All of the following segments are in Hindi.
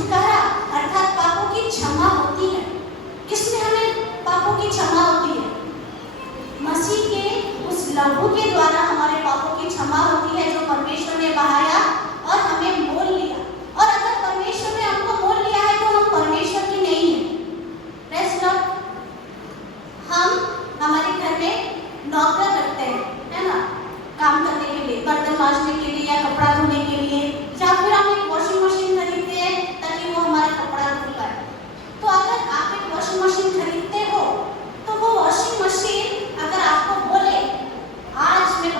छुटकारा अर्थात पापों की क्षमा होती है। किसमें हमें पापों की क्षमा होती है? मसीह के उस लहू के द्वारा हमारे पापों की क्षमा होती है, जो परमेश्वर ने बहाया और हमें मोल लिया। और अगर परमेश्वर ने हमको मोल लिया है तो हम परमेश्वर की नहीं है। Praise Lord. हम हमारे घर में नौकर रखते हैं, है ना, काम करने के लिए, बर्तन मांजने के लिए या कपड़ा धोने के लिए, या फिर हम एक वॉशिंग मशीन खरीदते हैं ताकि वो हमारा कपड़ा धो पाए। तो अगर आप एक वॉशिंग मशीन खरीदते हो तो वो वॉशिंग मशीन अगर आपको बोले आज मैं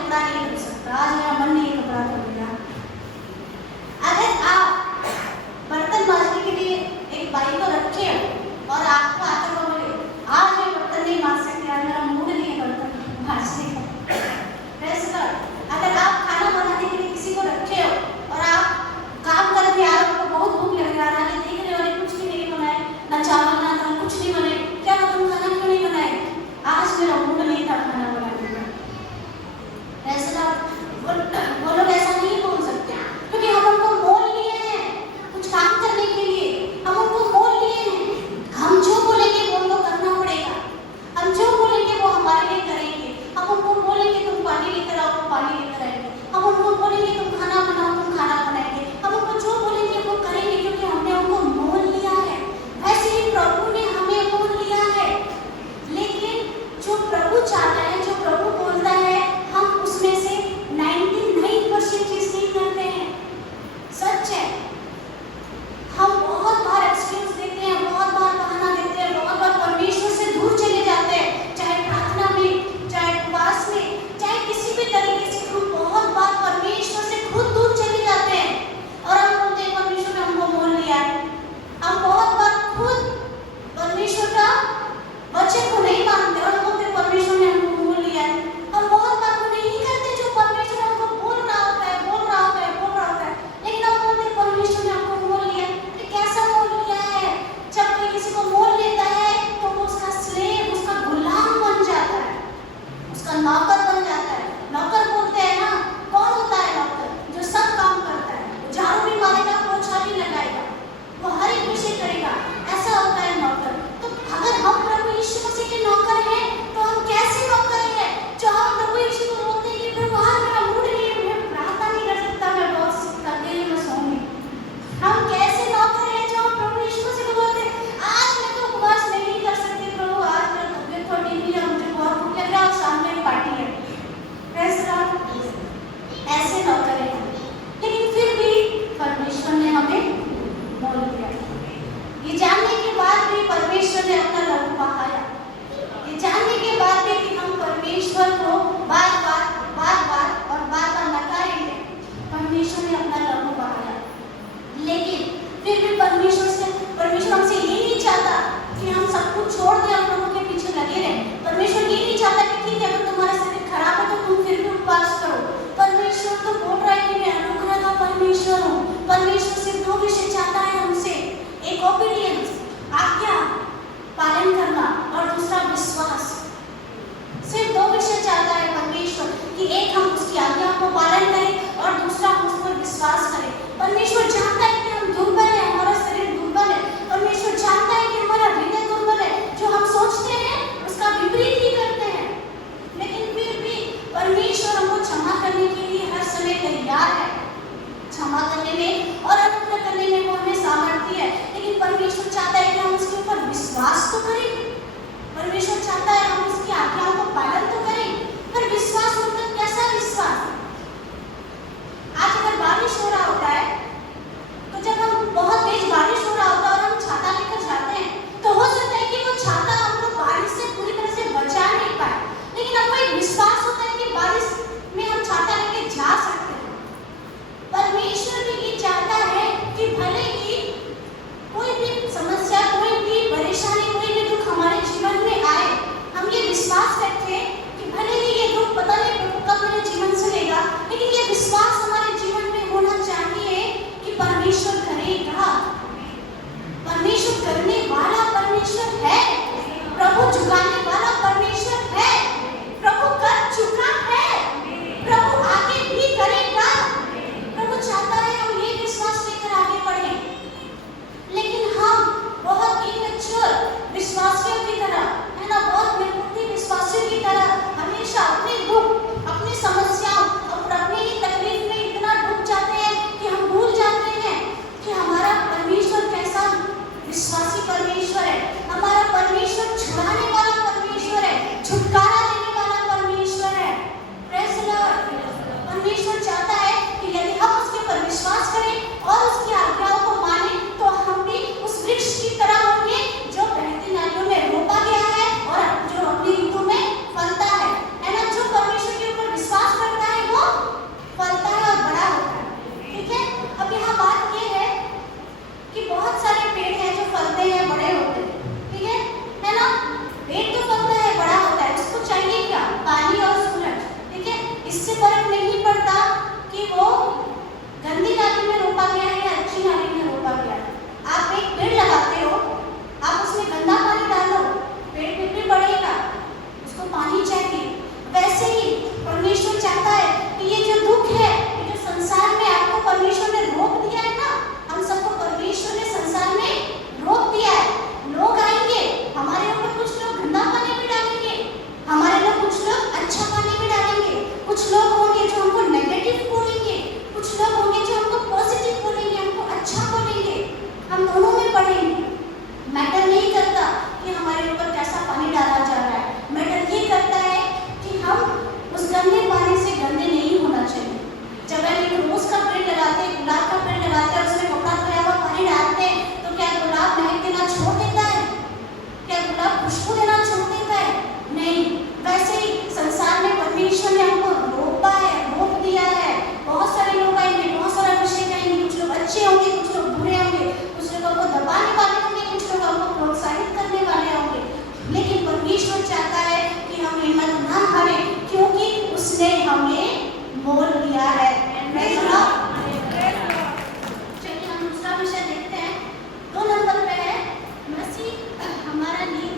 परमेश्वर चाहता है कि यदि हम उसके पर विश्वास करें और उसकी आज्ञाओं को माने तो हम भी उस वृक्ष की तरह होंगे जो बहती नालियों में रोपा गया है और जो अपनी ऋतु में फलता है ना। जो परमेश्वर के ऊपर विश्वास करता है वो फलता है और बड़ा होता है। ठीक है, अब यहाँ बात ये है कि बहुत सारे पेड़ हैं जो फलते हैं, बड़े होते हैं, ठीक है ना। पेड़ तो फलता है, बड़ा होता है, उसको चाहिए क्या? पानी और सूरज। ठीक है, इससे फर्क नहीं पड़ता कि वो गंदी नाली में रोपा गया है या अच्छी नाली में रोपा गया है। आप एक पेड़ लगाते हो, आप उसमें गंदा पानी डालो, पेड़ फिर भी बढ़ेगा, उसको पानी चाहिए। वैसे ही परमेश्वर चाहता है कि ये जो दुख है, ये जो संसार में आपको परमेश्वर ने रोक दिया है ना, हम सबको परमेश्वर ने संसार में रोक दिया है। लोग आएंगे, हमारे ऊपर कुछ लोग गंदा पानी भी डालेंगे, हमारे लोग कुछ लोग अच्छा पानी भी डालेंगे, कुछ लोग होंगे जो हमको नेगेटिव बोलेंगे, कुछ लोग होंगे जो हमको पॉजिटिव बोलेंगे, हमको अच्छा बोलेंगे। हम दोनों में पढ़ेंगे। मैटर नहीं करता कि हमारे ऊपर कैसा पानी डाला जा रहा है, मैटर ये करता है कि हम उस गंदे पानी से गंदे नहीं होना चाहिए। जब हम एक रोज का पेड़ लगाते हैं, गुलाब का पेड़ लगाते हैं, उसमें कपड़ा धोया हुआ पानी डालते हैं, तो क्या गुलाब महक देना छोड़ देता है? क्या गुलाब खुशबू देना छोड़ देता है? नहीं। वैसे ही संसार में परमेश्वर ने हमको रोका है, रोक दिया है। बहुत सारे लोग आएंगे, बहुत सारा विषय कहेंगे, कुछ लोग अच्छे होंगे, कुछ लोग बुरे होंगे, कुछ लोग हमको दबाने वाले होंगे, कुछ लोग हमको प्रोत्साहित करने वाले होंगे। लेकिन परमेश्वर चाहता है कि हम हिम्मत ना हारें, क्योंकि उसने हमें मोल लिया है। चलिए हम दूसरा विषय देखते हैं। 2 नंबर पे है मसीह हमारा नींव।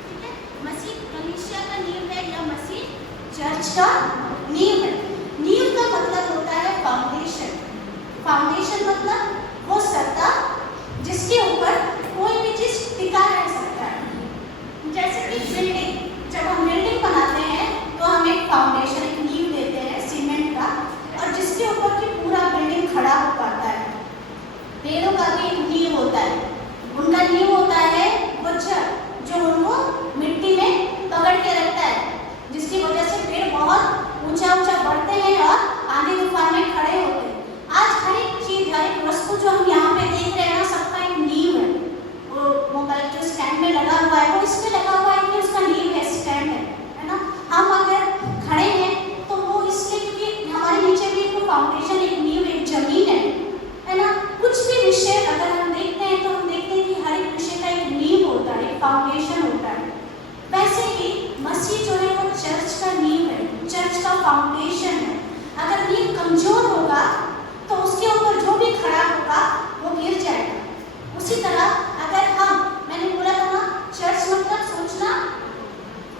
ठीक है, मसीह कलीसिया का नींव है या मसीह चर्च का नींव है। नींव का मतलब होता है फाउंडेशन। फाउंडेशन मतलब वो सत्ता जिसके ऊपर कोई भी चीज टिका रह सकता है। जैसे कि बिल्डिंग, जब हम बिल्डिंग बनाते हैं तो हम एक फाउंडेशन, एक नींव देते हैं सीमेंट का, और जिसके ऊपर की पूरा बिल्डिंग खड़ा हो पाता है। पेड़ों का भी एक नींव होता है, उनका नींव होता है वो जड़ जो उनको मिट्टी में पकड़ के रखता है, जिसकी वजह से पेड़ बहुत ऊंचा ऊंचा बढ़ते हैं और आंधी तूफान में खड़े होते हैं। आज हर एक चीज, हर एक वस्तु जो हम यहाँ पे देख रहे हैं ना, सबका एक नींव है। वो मोबाइल जो स्टैंड में लगा हुआ है वो इसमें लगा हुआ है कि उसका नींव है, स्टैंड है ना। हम अगर खड़े हैं तो वो इसलिए क्योंकि हमारे नीचे भी एक फाउंडेशन, एक नींव, एक जमीन है ना। कुछ भी विषय अगर हम देखते हैं तो हम देखते हैं कि हर एक विषय का एक नींव होता है, एक फाउंडेशन होता है। वैसे ही मसीह जो है वो चर्च का नींव है, चर्च का फाउंडेशन है। अगर नींव कमजोर होगा तो उसके ऊपर जो भी खड़ा होगा वो गिर जाएगा। उसी तरह अगर मैंने बोला था ना, चर्च मतलब सोचना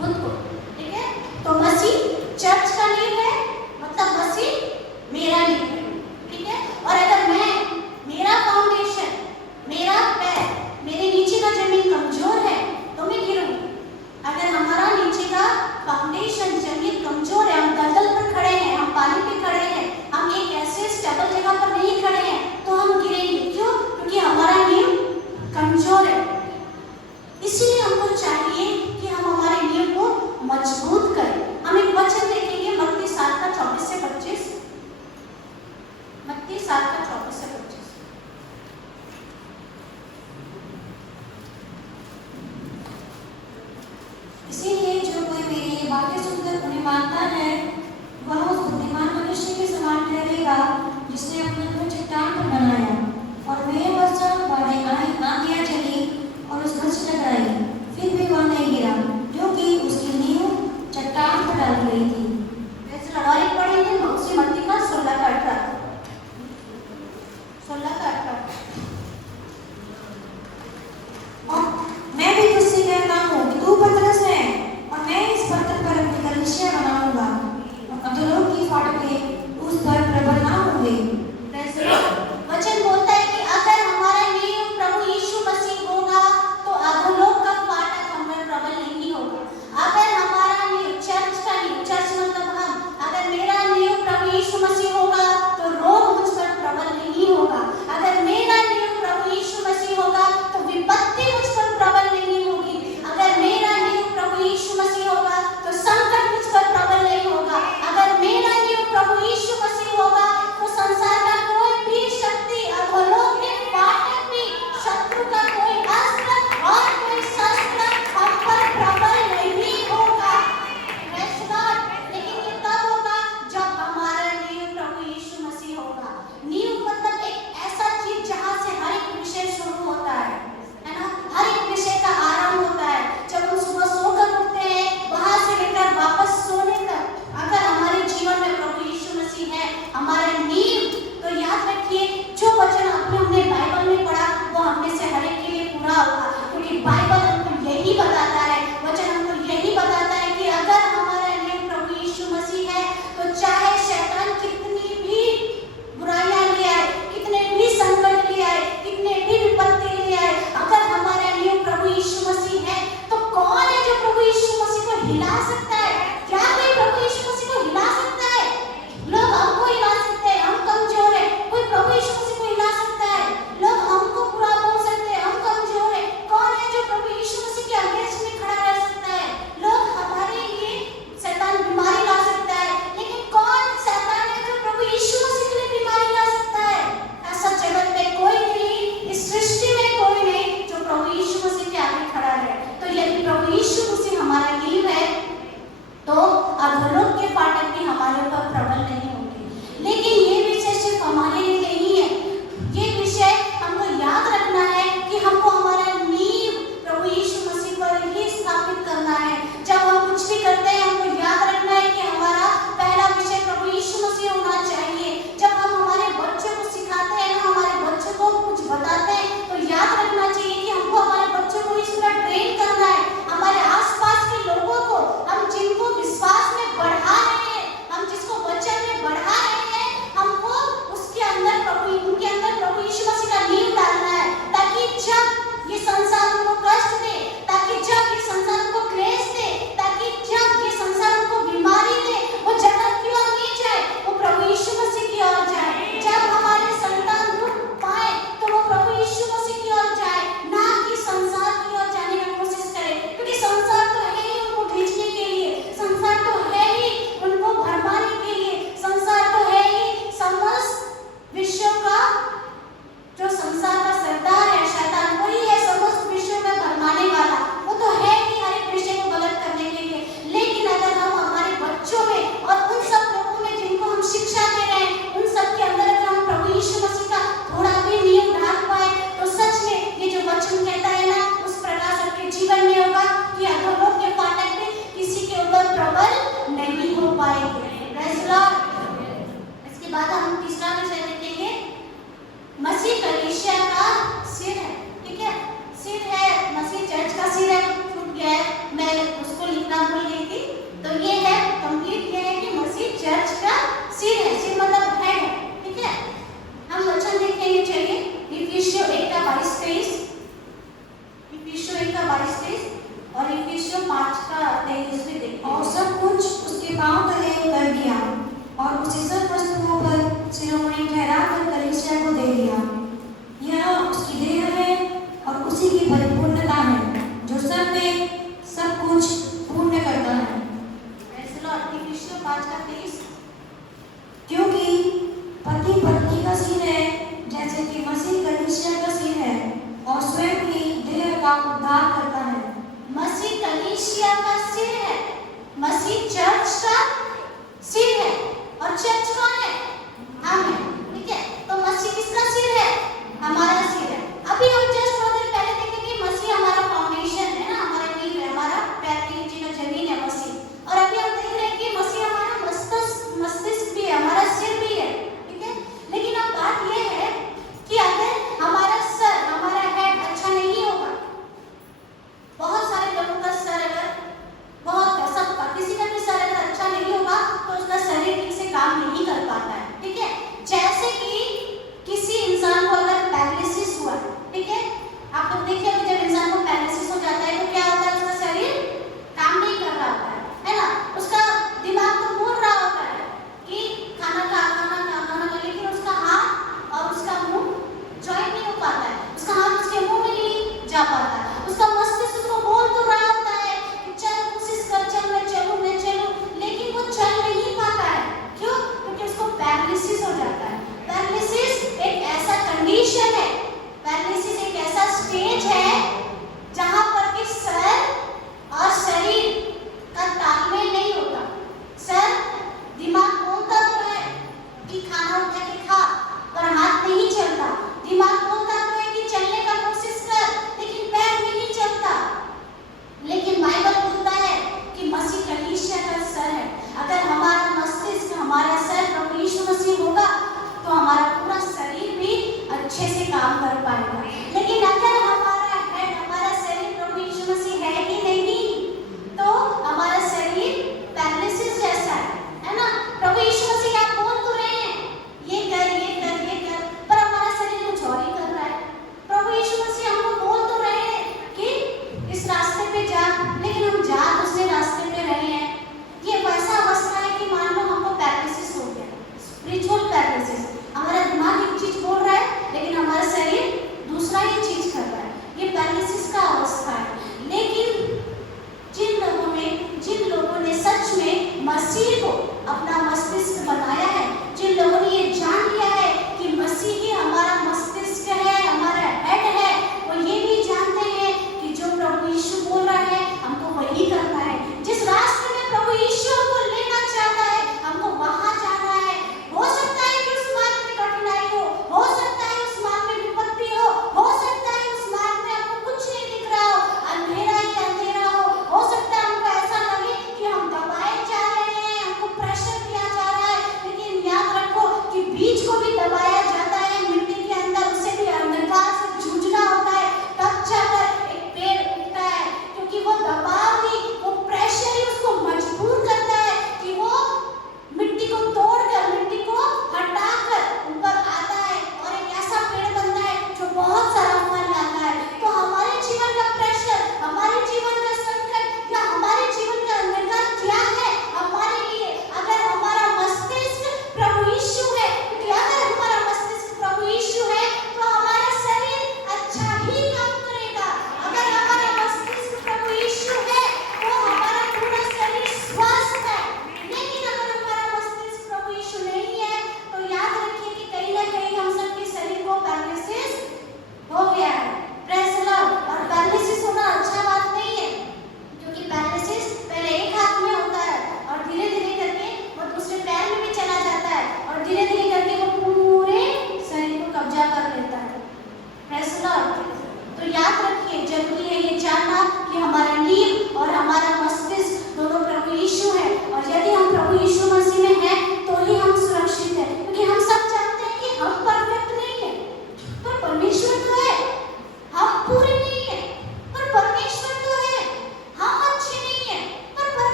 खुद को, ठीक है। तो मसीह चर्च का नींव है, मतलब मसीह मेरा नींव है, ठीक है। और अगर मेरा फाउंडेशन, मेरा पैर, मेरे नीचे का जमीन कमजोर है तो मैं गिरूंगी। अगर हमारा नीचे का फाउंडेशन, जमीन कमजोर है, हम दलदल पर खड़े हैं, हम पानी पे खड़े हैं, हम एक ऐसे स्टेबल जगह पर नहीं खड़े हैं, तो हम गिरेंगे। क्यों? क्योंकि हमारा नींव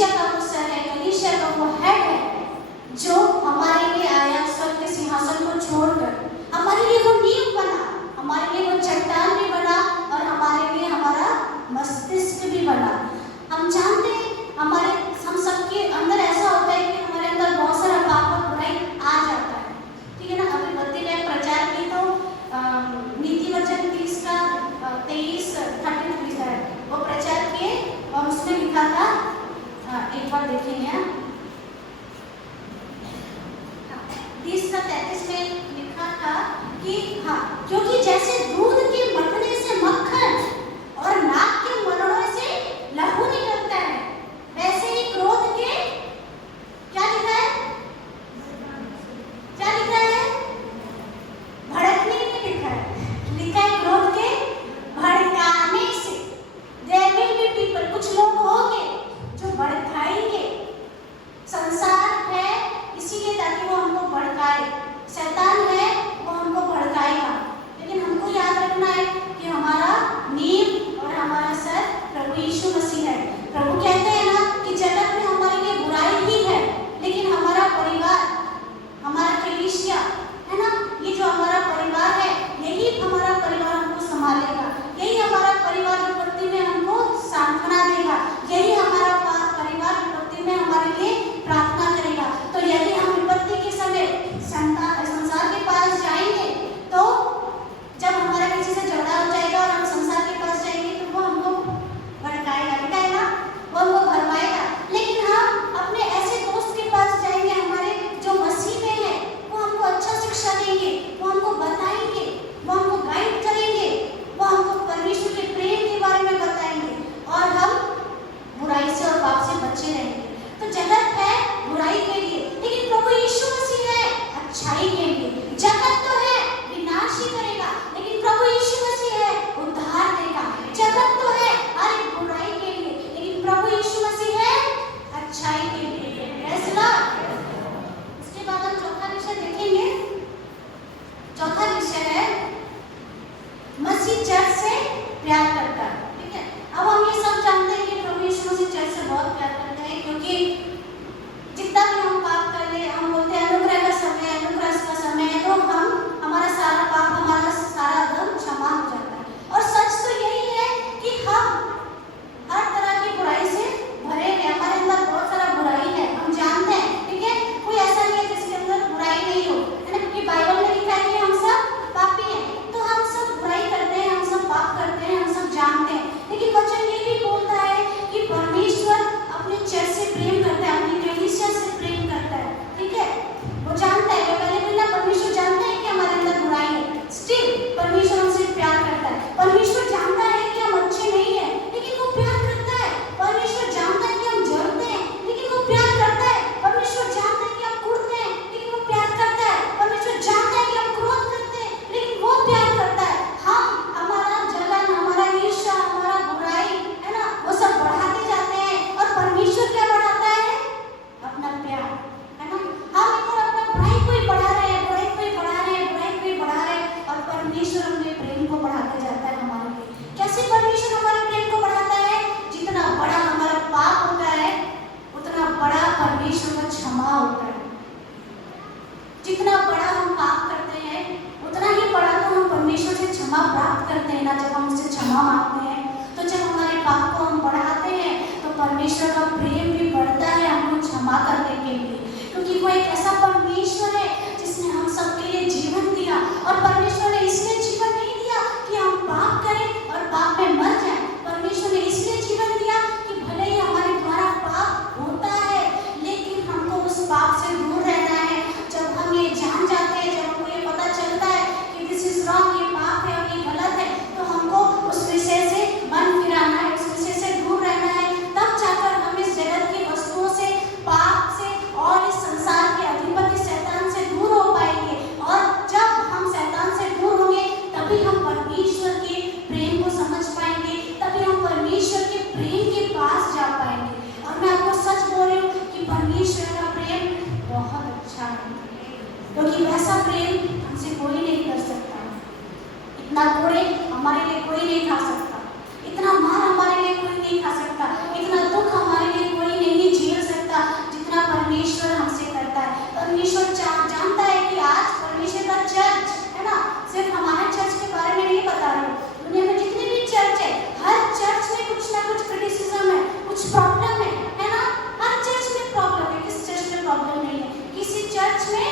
कलीसिया का वो सर है, कलीसिया का वो हेड है, जो हमारे लिए आया स्वर्ग के सिंहासन को छोड़कर, हमारे लिए वो नींव बना, हमारे लिए वो चट्टान भी बना और हमारे लिए हमारा मस्तिष्क भी बना। हम जानते हैं हम सबके अंदर ऐसा होता है कि हमारे अंदर बहुत सारा पाप और बुराई आ जाता है, ठीक है ना। अभी बत्ती ने प्रचार की तो नीति वचन 30 का 23:30 लिखा है, वो प्रचार किए और उसमें लिखा था, एक बार देखेंगे, 30 का 33 में लिखा था कि हाँ, क्योंकि जैसे दूध के मथने से मक्खन और नाक के मरोड़े से लहू निकलता है, वैसे ही क्रोध के क्या लिखा है, क्या लिखा है, भड़कने में लिखा है क्रोध के भड़काने से। There will be people, कुछ लोग होंगे जो भड़काएंगे। संसार है इसीलिए ताकि वो हमको भड़काए, शैतान है वो हमको भड़काएगा, लेकिन हमको याद रखना है कि हमारा नींव और हमारा सर प्रभु यीशु मसीह है। प्रभु कहते हैं ना कि जगत में हमारे लिए बुराई ही है, लेकिन हमारा परिवार, हमारा कलीसिया है ना, ये जो हमारा परिवार है, यही हमारा परिवार हमको संभालेगा, यही हमारा परिवार विपत्ति में हमको सांत्वना देगा, यही हमारा परिवार विपत्ति में हमारे लिए प्रार्थना करेगा। तो यदि हम विपत्ति के समय संसार के पास जाएंगे, तो जब हमारा किसी से झगड़ा हो जाएगा और हम संसार के पास जाएंगे तो वो हमको भड़काएगा, ना, वो हमको भरमाएगा। लेकिन हम अपने ऐसे दोस्त के पास जाएंगे हमारे जो मसीह में है, वो हमको अच्छा शिक्षा देंगे, वो हमको बताएंगे, वो हमको गाइड करेंगे, वो हमको परमेश्वर के प्रेम के बारे में बताएंगे और हम बुराई से और पाप से बचे रहेंगे। तो जगत है बुराई के लिए, लेकिन प्रभु यीशु मसीह है अच्छाई के लिए। जगत तो है विनाश ही करेगा, लेकिन प्रभु यीशु मसीह है उद्धार देगा। जगत तो है हर एक बुराई के लिए, लेकिन प्रभु यीशु मसीह है अच्छाई के लिए। फैसला। इसके बाद हम चौथा विषय देखेंगे। चौथा विषय है मसीह चर्च से प्यार करता है, ठीक है। अब हम ये सब जानते हैं कि प्रभु यीशु मसीह चर्च से बहुत प्यार करते हैं, क्योंकि जितना भी हम पाप कर ले, हम बोलते हैं अनुग्रह का समय, अनुग्रह का समय है, तो हम हमारा सारा पाप, हमारा सारा धर्म क्षमा हो जाता है। और सच तो यही है कि हम हर तरह की बुराई से भरे हैं, हमारे अंदर बहुत सारा बुराई है, हम जानते हैं, ठीक है। कोई ऐसा नहीं है जिसके अंदर बुराई नहीं हो, है ना, क्योंकि बाइबल में लिखा है कि हम सब पापी हैं। तो हम सब बुराई करते हैं, हम सब पाप करते हैं, हम सब जानते हैं, लेकिन वचन ये भी बोलता है कि परमेश्वर अपने चर्च से प्रेम करता है, अपनी कलीसिया से प्रेम करता है, ठीक है। वो जानता है, वो पहले बिना परमेश्वर जानता है कि हमारे अंदर बुराई है, स्टिल परमेश्वर हमसे प्यार करता है। परमेश्वर जानता है कि हम अच्छे नहीं है, लेकिन वो प्यार करता है। परमेश्वर जानता है कि हम जलते हैं, लेकिन वो प्यार करता है। परमेश्वर जानता है कि हम कुड़ते हैं, लेकिन वो प्यार करता है। परमेश्वर जानता है कि हम क्रोध करते हैं, लेकिन वो प्यार करता है। हम हमारा जलन, हमारा ईर्ष्या, हमारा बुराई, है ना, वो सब बढ़ाते जाते हैं, और परमेश्वर क्या बढ़ाता है? अपना प्यार, है ना। हम इधर अपना बुराई को ही बढ़ा रहे हैं, बुराई को ही बढ़ा रहे हैं, बुराई को ही बढ़ा रहे हैं, और परमेश्वर अपने प्रेम को बढ़ाते जाता है हमारे लिए। कैसे परमेश्वर हमारे प्रेम को बढ़ाता है? जितना बड़ा हमारा पाप होता है, उतना बड़ा परमेश्वर का क्षमा होता है। जितना बड़ा हम पाप करते हैं, उतना ही बड़ा तो हम परमेश्वर से क्षमा प्राप्त करते हैं ना। जब हम उससे क्षमा मांगते हैं, तो जब हमारे पाप को हम बढ़ाते हैं, तो परमेश्वर का प्रेम भी बढ़ता है हमको क्षमा करने के लिए, क्योंकि वो एक ऐसा परमेश्वर है जिसने हम सबके लिए जीवन दिया। और परमेश्वर ने इसलिए जीवन नहीं दिया कि हम पाप करें और पाप में मर जाएं। परमेश्वर ने इसलिए जीवन दिया कि भले ही हमारे द्वारा पाप होता है, लेकिन हमको उस पाप से दूर रहना है। जब हम ये जान जाते हैं, जब हमको ये पता चलता है कि दिस इज रॉन्ग, ये पाप है और ये गलत है, तो हमको उस विषय से मन फिराना है, उस विषय से दूर रहना है। तब जाकर हम इस जगत की वस्तुओं से, पाप से और इस संसार के अधिपति शैतान से दूर हो पाएंगे। और जब हम शैतान से दूर होंगे, तभी हम परमेश्वर के प्रेम को समझ पाएंगे, तभी हम परमेश्वर के प्रेम के पास जा पाएंगे। और मैं आपको सच बोल रही हूँ कि परमेश्वर का प्रेम बहुत अच्छा है, क्योंकि वैसा प्रेम हमसे कोई नहीं कर सकता। इतना कोड़े हमारे लिए कोई नहीं खा सकता, इतना मार हमारे लिए कोई नहीं खा सकता, इतना दुख हमारे लिए कोई नहीं परमेश्वर जानता है कि आज परमेश्वर का चर्च है ना, सिर्फ हमारे चर्च के बारे में नहीं बता रही हूँ, दुनिया में जितने भी चर्च है, हर चर्च में कुछ ना कुछ क्रिटिसिज्म है, कुछ प्रॉब्लम है ना। हर चर्च में प्रॉब्लम है, किस चर्च में प्रॉब्लम नहीं है? किसी चर्च में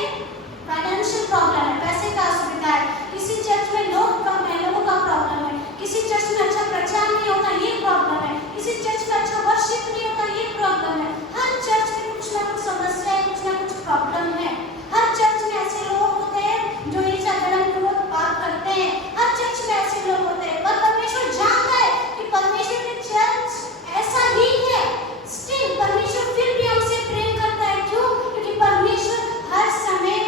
फाइनेंशियल प्रॉब्लम है, पैसे का असुविधा है, किसी चर्च में लोग कम है, लोगों का प्रॉब्लम है, किसी चर्च में अच्छा प्रचार नहीं होता, ये प्रॉब्लम है, किसी चर्च में अच्छा वर्शिप नहीं होता, ये प्रॉब्लम है। हर चर्च में कुछ ना कुछ समस्या है, कुछ ना कुछ प्रॉब्लम है। हर चर्च में ऐसे लोग होते हैं जो ईर्ष्या जलन क्रोध पाप करते हैं, हर चर्च में ऐसे लोग होते हैं, पर परमेश्वर जानता है कि परमेश्वर के चर्च ऐसा ही है। स्टिल परमेश्वर फिर भी हमसे प्रेम करता है। क्यों? क्योंकि परमेश्वर हर समय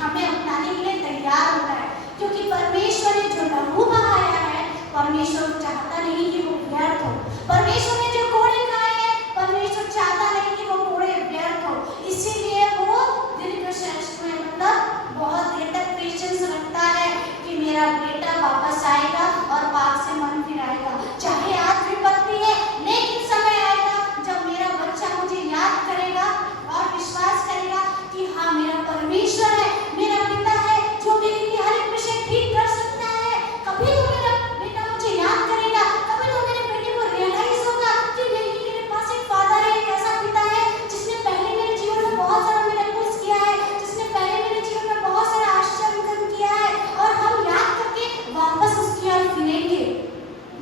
हमें अपनाने के लिए तैयार होता है, क्योंकि परमेश्वर ने जो लहू बहाया है, परमेश्वर चाहता नहीं कि वो व्यर्थ हो। परमेश्वर ने जो कोड़े खाए हैं, परमेश्वर चाहता नहीं कि वो कोड़े व्यर्थ हो। इसीलिए वो दीर्घ शांति में मतलब बहुत देर तक पेशेंस रखता है कि मेरा बेटा वापस आएगा और पाप से मन फिराएगा। चाहे आज विपत्ति है, लेकिन समय आएगा जब मेरा बच्चा मुझे याद करेगा और विश्वास करेगा कि हाँ, मेरा परमेश्वर है, मेरा पिता है जो मेरी हर एक विषय ठीक कर सकता है। कभी तो मेरा बेटा मुझे याद करेगा, कभी तो मेरे बेटे को रियलाइज होगा कि नहीं, मेरे पास एक फादर है, एक ऐसा पिता है जिसने पहले मेरे जीवन में बहुत सारा मिरेकल्स किया है, जिसने पहले मेरे जीवन में बहुत सारा आश्चर्य किया है, और हम याद करके वापस उसकी ओर फिरेंगे।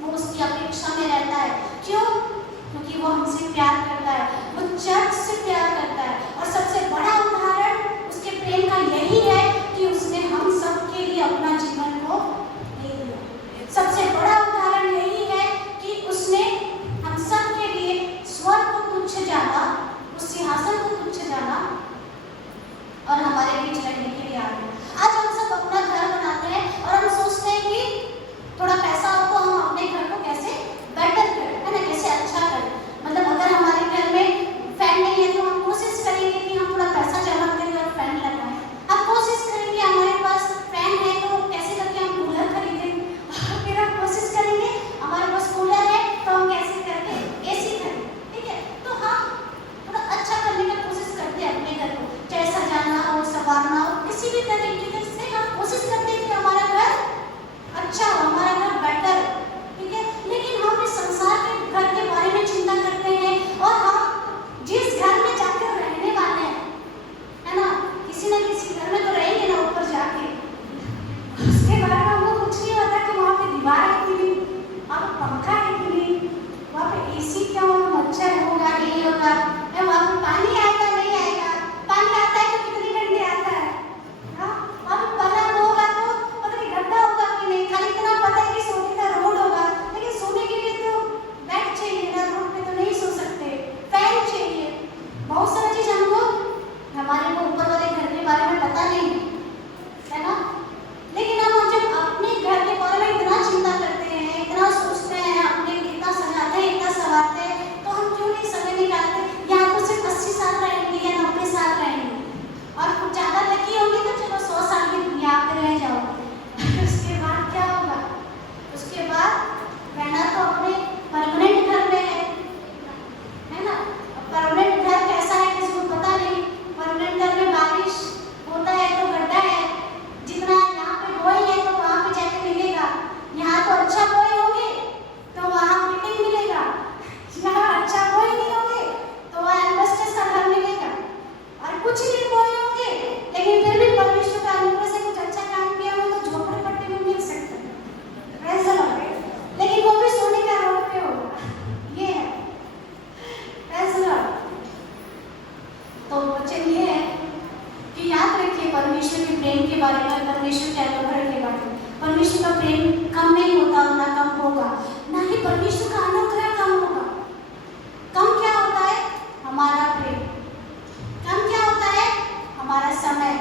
वो उसकी अपेक्षा में रहता है। क्यों? क्योंकि वो हमसे प्यार करता है, वो चर्च से प्यार करता है। और सबसे बड़ा उदाहरण उसके प्रेम का यही है कि उसने हम सब के लिए अपना जीवन को दे दिया। सबसे बड़ा उदाहरण यही है कि उसने हम सब के लिए स्वर्ग को तुच्छ जाना, उस सिंहासन को तुच्छ जाना और हमारे बीच रहने के लिए आ गया। आज हम सब अपना घर बनाते हैं और हम सोचते हैं कि थोड़ा पैसा हो तो हम अपने घर को कैसे बेटर करें, है ना, कैसे अच्छा करें। मतलब अगर हमारे घर में फैन नहीं है तो हम कोशिश करेंगे कि हम थोड़ा पैसा जमा करें और फैन लगाएं। हम कोशिश करेंगे हमारे पास फैन है तो कैसे करके हम कूलर खरीदें, फिर हम कोशिश करेंगे हमारे पास कूलर है तो हम कैसे करके एसी खरीदें। ठीक है, तो हम थोड़ा अच्छा करने की कोशिश करते हैं अपने घर को, चाहे सजाना हो, संवारना हो, किसी भी तरीके से हम कोशिश करते हैं कि हमारा घर अच्छा हो, हमारा घर बेटर। ठीक है, लेकिन हम इस संसार के घर के बारे में चिंता करते हैं और हम जिस घर में जाकर रहने वाले हैं, है ना, किसी न किसी घर में तो रहेंगे ना ऊपर जाके, उसके बारे में हमको कुछ नहीं पता कि वहाँ पे दीवार है कि नहीं, वहाँ पे पंखा है कि नहीं, वहाँ पे एसी क्या होगा, मच्छर होगा नहीं होगा, वहाँ पे पानी आएगा नहीं आएगा, पानी आता है तो कितने घंटे आता है, वहाँ पे पलंग होगा तो पता नहीं गड्ढा होगा कि नहीं, खाली इतना पता है कि सोने का रोड होगा, लेकिन सोने के लिए तो बेड चाहिए ना, रोड पे तो नहीं सो सकते, फैन चाहिए, बहुत सारी चीज हमको हमारे को ऊपर वाले घर के बारे में पता नहीं है ना। लेकिन हम जब अपने घर के बारे में इतना चिंता करते हैं, इतना सोचते हैं, अपने इतना सजाते हैं, इतना संवारते हैं, तो हम क्यों नहीं समय निकालते? यहाँ तो सिर्फ 80 साल रहेंगे या 90 साल रहेंगे, और कुछ ज़्यादा लकी होंगे तो चलो 100 साल की यहाँ पे रह जाओगे। उसके बाद क्या होगा? उसके बाद रहना तो अपने परमानेंट घर में है ना। परमानेंट घर कैसा है किसी को पता नहीं। परमानेंट घर में बारिश होता है तो गड्ढा है, जितना यहाँ पे बोई है तो वहाँ पे जाके मिलेगा, यहाँ तो अच्छा बोई होंगे तो वहाँ मीटिंग मिलेगा, यहाँ अच्छा बोई नहीं होंगे तो वहाँ इन्वेस्टर्स का घर मिलेगा, और कुछ नहीं बोई होंगे लेकिन फिर भी परमेश्वर का अनुग्रह से कुछ अच्छा काम किया हो तो झोपड़पट्टी में मिल सकता है, लेकिन वो भी सोने का रोड पे होगा। ये है तो वचन ये है कि याद रखिए परमेश्वर के प्रेम के बारे में, परमेश्वर के अनुग्रह के बारे में। परमेश्वर का प्रेम कम नहीं होता, ना कम होगा, ना ही परमेश्वर का अनुग्रह कम होगा। कम क्या होता है? हमारा प्रेम। कम क्या होता है? हमारा समय।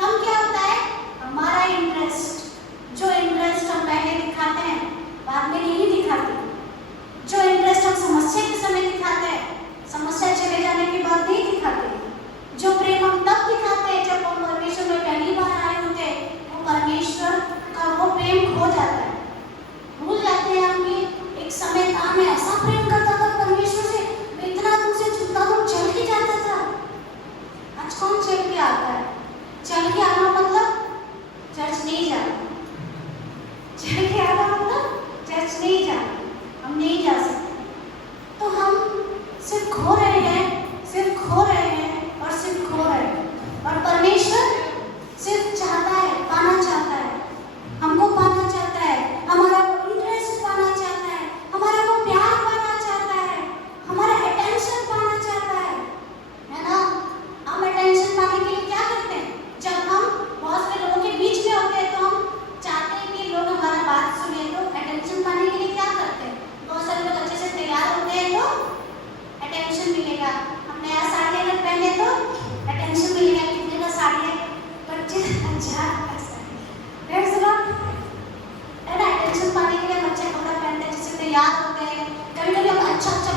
कम क्या होता है? हमारा इंटरेस्ट। जो इंटरेस्ट हम पहले दिखाते हैं बाद में नहीं दिखाते, जो इंटरेस्ट हम समस्या के समय दिखाते हैं समस्या चले जाने के बाद नहीं दिखाते, जो प्रेम हम तब दिखाते हैं जब हम परमेश्वर में पहली बार आए होते हैं, वो परमेश्वर का वो प्रेम खो जाता है। भूल जाते हैं हम कि एक समय था मैं ऐसा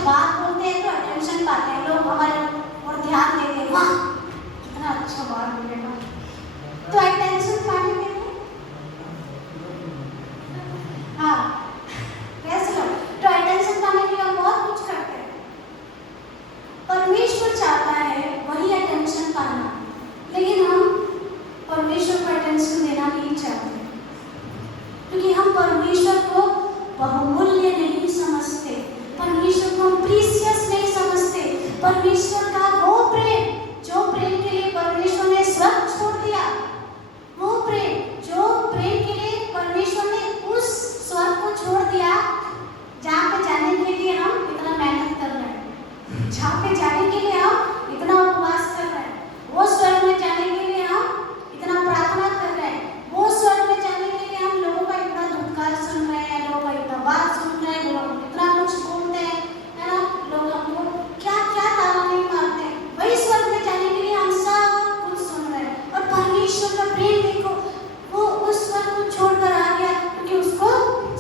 जब बात बोलते हैं तो अटेंशन पाते हैं लोग, हमारे और ध्यान देते हैं, वाह कितना अच्छा बात बोलेगा, तो अटेंशन पाने के लिए हाँ वैसे लोग तो अटेंशन पाने के लिए हम बहुत कुछ करते हैं। परमेश्वर चाहता है वही अटेंशन पाना, लेकिन हम परमेश्वर को अटेंशन देना नहीं चाहते, क्योंकि हम परमेश्वर को बहुमूल्य नहीं समझते, परमेश्वर को हम प्रीशियस नहीं समझते। परमेश्वर का वो प्रेम जो प्रेम के लिए परमेश्वर ने स्वर्ग छोड़ दिया, वो प्रेम जो प्रेम के लिए परमेश्वर ने उस स्वर्ग को छोड़ दिया जहाँ पे जाने के लिए हम इतना मेहनत कर रहे हैं, जहाँ पे जाने के लिए हम इतना उपवास कर रहे हैं, वो स्वर्ग में जाने के लिए हम इतना प्रार्थना कर रहे हैं, वो स्वर्ग में जाने के लिए हम लोगों का इतना धुतकार सुन रहे हैं, लोगों का इतना बात सुन रहे हैं, लोग इतना कुछ बोलते हैं, है ना, लोग हमको क्या क्या ताना नहीं मारते हैं, वही स्वर्ग में जाने के लिए हम सब कुछ सुन रहे हैं। और परमेश्वर का प्रेम देखो, वो उस स्वर्ग को छोड़कर आ गया, क्योंकि उसको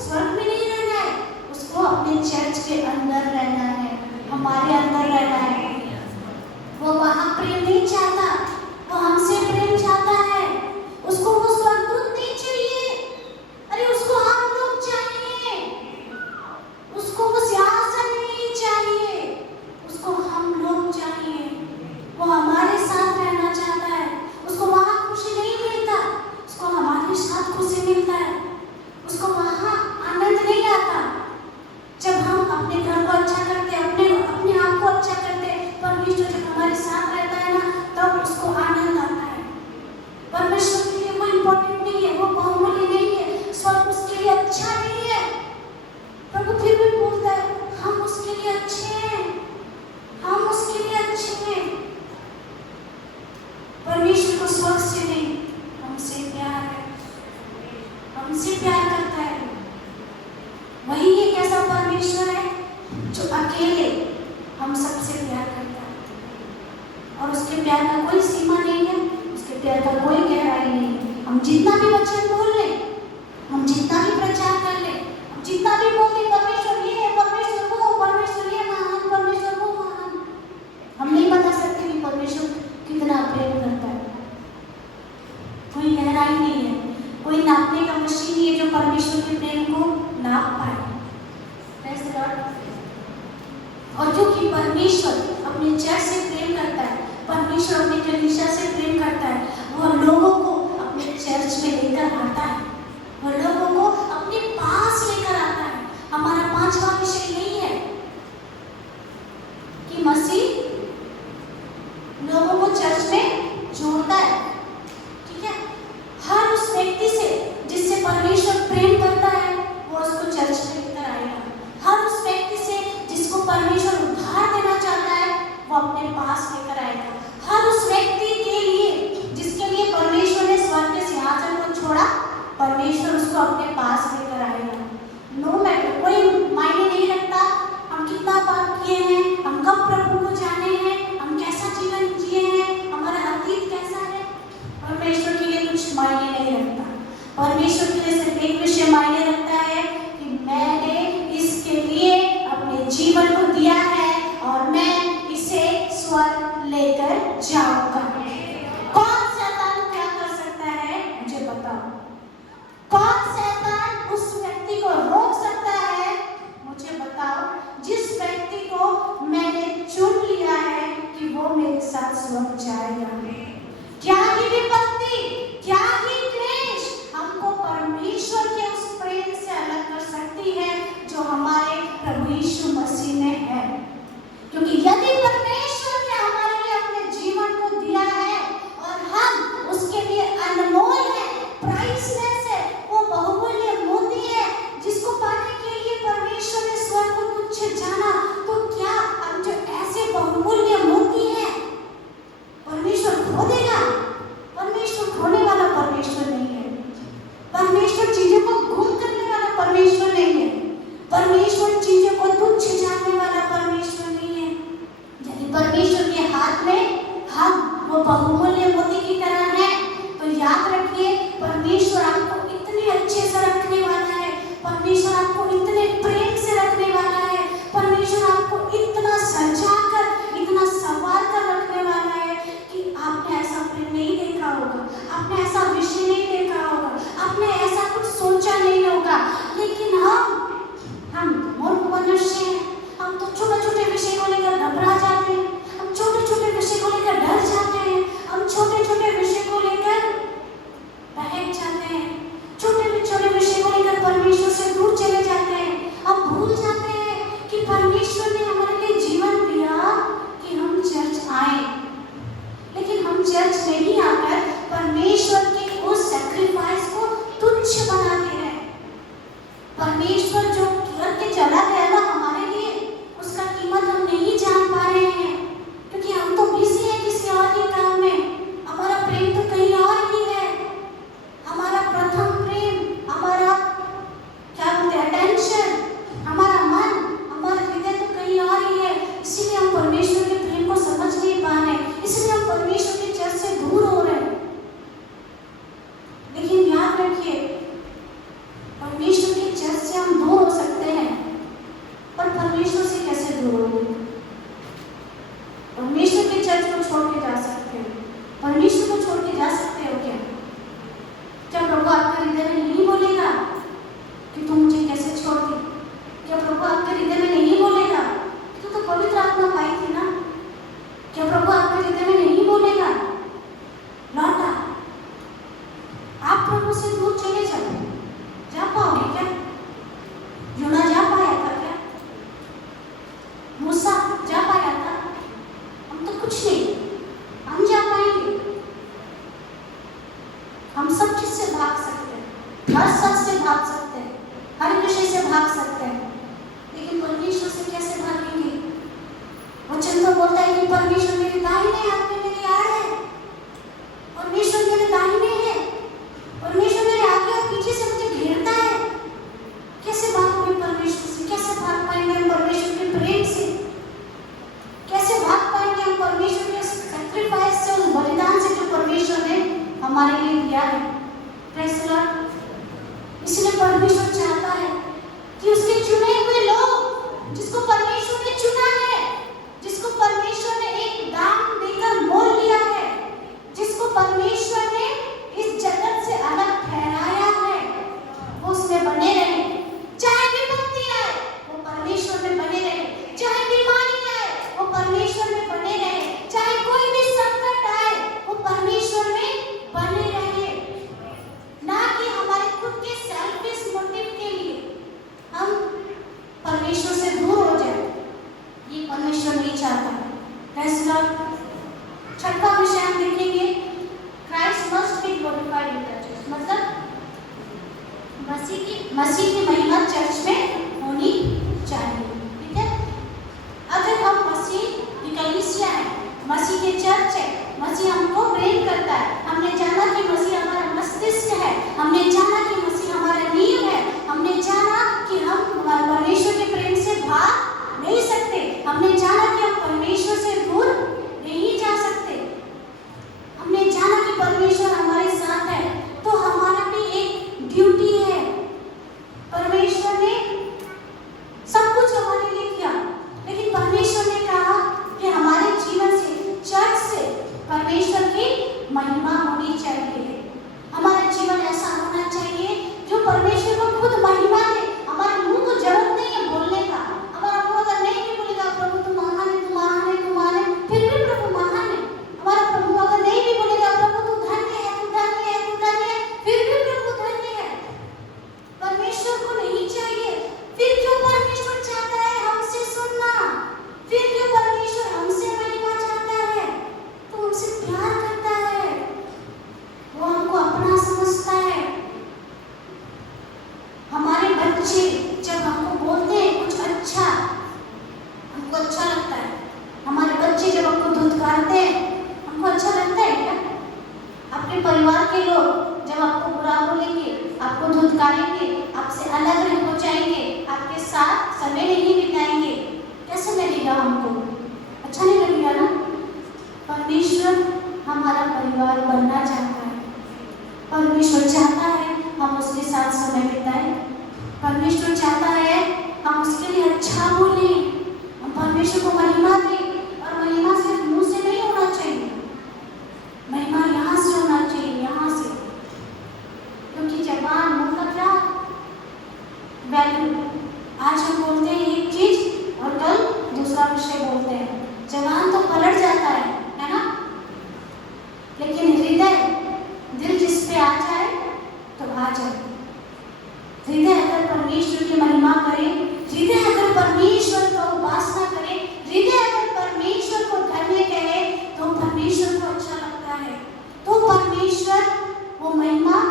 स्वर्ग में नहीं रहना है, उसको अपने चर्च के अंदर रहना है, हमारे अंदर रहना है। वो वहाँ प्रेम नहीं चाहता, वो हमसे प्रेम चाहता है, उसको वो स्वर्गदूत नहीं चाहिए, अरे उसको हम लोग चाहिए, उसको वो सिंहासन नहीं चाहिए, उसको हम लोग चाहिए, वो हमारे साथ रहना चाहता है, उसको वहाँ खुशी नहीं मिलता, उसको हमारे साथ खुशी मिलता है, उसको वहाँ आनंद नहीं आता। जब हम अपने घर को अच्छा करते, अपने आप को अच्छा करते, परमेश्वर जब हमारे साथ रहता है ना, तब उसको आनंद आता है। परमेश्वर के लिए वो इम्पोर्टेंट नहीं है, वो बहुमूल्य नहीं है, स्वर्ग उसके लिए अच्छा नहीं है, प्रभु फिर भी बोलता है हम उसके लिए अच्छे हैं, हम उसके लिए अच्छे हैं। परमेश्वर को स्वर्ग से नहीं, हमसे प्यार है, हमसे प्यार करता है। वही एक ऐसा परमेश्वर है जो अकेले हम सबसे प्यार करता है, और उसके प्यार का कोई सीमा नहीं है, उसके प्यार का कोई गहराई नहीं है। हम जितना भी वचन बोल ले, हम जितना भी प्रचार कर ले, हम जितना भी बोल दे परमेश्वर ये है, परमेश्वर वो, परमेश्वर ये महान, परमेश्वर वो महान, हम नहीं बता सकते कि परमेश्वर कितना प्रेम करता है। कोई गहराई नहीं है, कोई नापने का मशीन नहीं है जो परमेश्वर के प्रेम को नाप पाए। और क्योंकि परमेश्वर अपने चर्च से प्रेम करता है, परमेश्वर अपने कलीसिया से प्रेम करता है, वो लोगों को अपने चर्च में लेकर आता है, वो लोगों को अपने पास लेकर आता है। हमारा पांचवा विषय यही है कि मसीह लोगों को चर्च में जोड़ता है, ठीक है। हर उस व्यक्ति से जिससे परमेश्वर प्रेम करता है, वो उसको चर्च में लेकर आएगा। हर उस व्यक्ति से जिसको परमेश्वर उद्धार देना चाहता है, वो अपने पास लेकर आएगा। हर उस व्यक्ति के लिए जिसके लिए परमेश्वर ने स्वर्ग के सिंहासन को छोड़ा, परमेश्वर उसको अपने भाग सकते हैं, हर विषय से भाग सकते हैं, लेकिन परमेश्वर से कैसे भागेंगे? वचन तो बोलता है कि परमेश्वर मेरे दाहिने हाथ में मेरी आड़ है, परमेश्वर मेरे दाहिने है, परमेश्वर मेरे आगे और पीछे से मुझे घेरता है। कैसे भागोगे परमेश्वर से? कैसे भाग पाएंगे हम परमेश्वर के प्रेम से? कैसे भाग पाएंगे हम परमेश्वर के सैक्रिफाइस से, उस बलिदान से जो परमेश्वर ने हमारे लिए दिया है? Praise the Lord. इसलिए परमेश्वर चाहता है कि उसके चुने हुए लोग, जिसको परमेश्वर ने चुना है, जिसको परमेश्वर ने एक दाम देकर मोल लिया है, जिसको परमेश्वर ने इस जगत से अलग ठहराया है, वो उसमें बने रहे। चाहे विपत्ति आए वो परमेश्वर में बने रहे, चाहे बीमारी आए वो परमेश्वर में बने रहे, चाहे कोई भी संकट आए वो परमेश्वर में बने रहे। ना कि हमारे खुद के सेल्फिश मोटिव के लिए हम परमेश्वर से दूर हो जाए, ये परमेश्वर नहीं चाहता। Praise the Lord. छठवां विषय हम देखेंगे, Christ must be glorified in the church. मतलब मसीह की महिमा चर्च में होनी चाहिए। ठीक है, अगर हम मसीह की कलीसिया है, मसीह के चर्च है, मसीह हमको प्रेम करता है, हमने जाना कि मसीह हमारा मस्तिष्क है, हमने जाना कि मसीह हमारा नींव है, हमने जाना कि हम परमेश्वर के प्रेम से भाग नहीं सकते, हमने जाना कि हम परमेश्वर से दूर नहीं जा सकते, हमने जाना कि परमेश्वर हमारे साथ है, तो हमारा भी एक ड्यूटी है। परमेश्वर ने सब कुछ हमारे लिए किया, लेकिन परमेश्वर ने कहा कि हमारे जीवन से, चर्च से परमेश्वर की महिमा होनी चाहिए। हमारा जीवन ऐसा होना चाहिए जो परमेश्वर को खुद महिमा दे। हमारे मुंह को जरूरत नहीं है बोलने का, हमारा मुंह अगर नहीं भी बोलेगा प्रभु तुम महान है, तुम महान है, तुम महान है, फिर भी प्रभु महान है। हमारा प्रभु अगर नहीं भी बोलेगा प्रभु तू धन्य है, तू धन्य है, तू धन्य है, फिर भी प्रभु धन्य है। परमेश्वर को नहीं चाहिए। फिर क्यों परमेश्वर चाहता है हमसे सुनना? फिर क्यों परमेश्वर हमसे महिमा चाहता है? तो हमसे प्यार करता है, वो हमको अपना समझता है। हमारे बच्चे जब हमको बोलते हैं कुछ अच्छा, हमको अच्छा लगता है। हमारे बच्चे जब हमको धुतकारते हैं, हमको अच्छा लगता है क्या? आपके परिवार के लोग जब आपको बुरा बोलेंगे, आपको धुतकारेंगे, आपसे अलग हो जाएंगे, आपके साथ समय नहीं बिताएंगे, कैसे लगेगा हमको? अच्छा नहीं लगेगा ना? परमेश्वर हमारा परिवार बनना चाहता है, परमेश्वर चाहता है हम उसके साथ समय बिताएं, परमेश्वर चाहता है हम उसके लिए अच्छा बोलें, हम परमेश्वर को महिमा दें। और महिमा सिर्फ मुंह से नहीं होना चाहिए, महिमा यहाँ से होना चाहिए, यहाँ से, क्योंकि जबान मुंह का क्या वैल्यू। आज हम बोलते हैं एक चीज और कल दूसरा विषय बोलते हैं, जबान तो पलट जाता है ना? लेकिन हृदय, दिल जिस पे आ जाए तो आ जाए। हृदय अगर परमेश्वर की महिमा करे, हृदय अगर परमेश्वर का उपासना करे, हृदय अगर परमेश्वर को धन्य कहे, तो परमेश्वर को अच्छा लगता है, तो परमेश्वर वो महिमा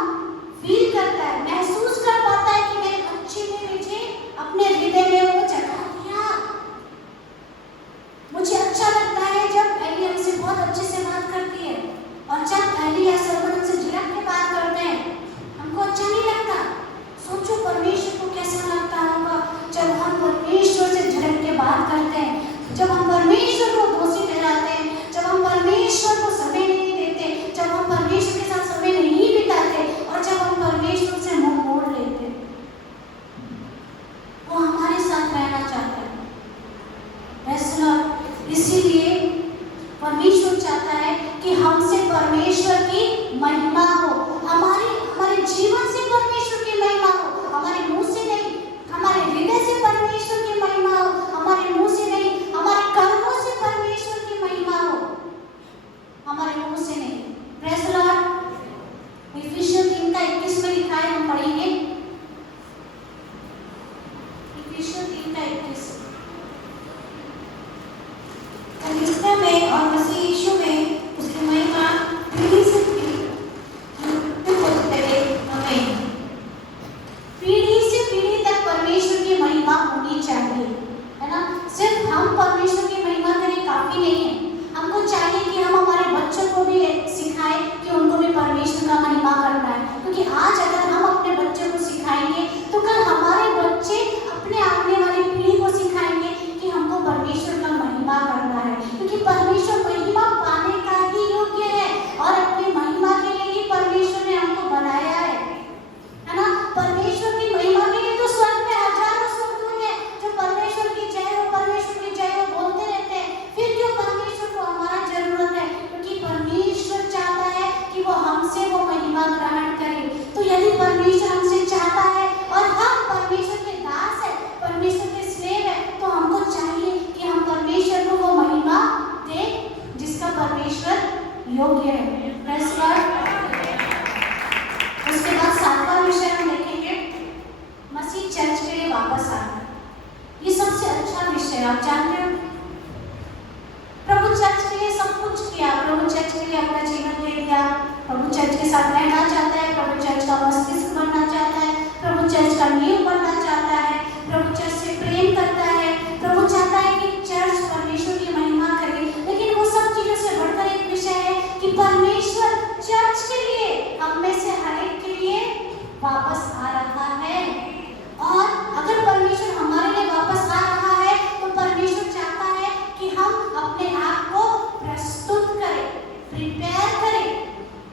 फील करता है, महसूस कर पाता है कि मेरे बच्चे ने मुझे अपने हृदय में वो जगह दिया। मुझे अच्छा लगता है जब एली हमसे बहुत अच्छे से बात करती है, और जब एली या सरवन हमसे झिड़क के बात करते हैं, हमको अच्छा नहीं लगता। सोचो परमेश्वर को कैसा लगता होगा जब हम परमेश्वर से झिड़क के बात करते हैं, जब हम परमेश्वर को दोषी ठहराते हैं, जब हम परमेश्वर को समय नहीं देते, जब हम परमेश्वर के साथ समय नहीं बिताते, और जब हम परमेश्वर से मुंह मोड़ लेते। वो हमारे साथ रहना चाहता है। इसीलिए परमेश्वर चाहता है कि हमसे परमेश्वर की महिमा हो, हमारे जीवन से परमेश्वर की महिमा हो, हमारे मुंह से नहीं, हमारे हृदय से परमेश्वर की महिमा हो, हमारे मुंह से नहीं, हमारे कर्मों से परमेश्वर की महिमा हो, हमारे मुंह से नहीं। Praise the Lord. इफिसियंस 3:21 में लिखा है, हम पढ़ेंगे। इफिसियंस 3:21 कलीसिया में और मसीह यीशु में उसकी महिमा पीढ़ी से पीढ़ी होती रहे। आमीन। सिर्फ हम परमेश्वर की महिमा करें काफी नहीं है, हमको चाहिए कि हम हमारे बच्चों को भी सिखाएं कि उनको भी परमेश्वर का महिमा करना है। क्योंकि आज अगर हम अपने बच्चों को सिखाएंगे तो कल हमारे बच्चे अपने आने वाली पीढ़ी को सिखाएंगे कि हमको परमेश्वर का महिमा करना है। क्योंकि परमेश्वर महिमा पाने का ही योग्य है और अपनी महिमा के लिए ही परमेश्वर ने हमको बनाया है ना। परमेश्वर की महिमा के लिए तो स्वर्ग में हजारों स्वर्गदूत हैं जो परमेश्वर की जय हो, परमेश्वर की जय हो बोलते रहते हैं। फिर क्यों परमेश्वर को हमारा जरूरत है? क्योंकि परमेश्वर चाहता है कि वो हमसे वो महिमा ग्रहण करे। तो यदि परमेश्वर हमसे चाहता है और हम परमेश्वर के दास है, परमेश्वर के स्लेव है, तो हमको चाहिए कि हम परमेश्वर को वो महिमा दें जिसका परमेश्वर योग्य है। Praise God. उसके बाद 7वां विषय हम देखेंगे मसीह चर्च के लिए वापस आना। ये सबसे अच्छा विषय आप जानते हो। प्रभु चर्च के लिए सब कुछ किया, प्रभु चर्च के लिए अपना जीवन दे दिया, प्रभु चर्च के साथ रहना चाहता है, प्रभु चर्च का मस्तिष्क बनना चाहता है, प्रभु चर्च का नींव बनना चाहता है, प्रभु चर्च से प्रेम करता है, प्रभु चाहता है कि चर्च परमेश्वर की महिमा करे। लेकिन वो सब चीजों से बढ़कर एक विषय है कि परमेश्वर चर्च के लिए हम में से हर एक के लिए वापस आ रहा है। और अगर परमेश्वर हमारे लिए वापस आ रहा है तो परमेश्वर चाहता है कि हम अपने आप को प्रस्तुत करें, प्रिपेयर करें,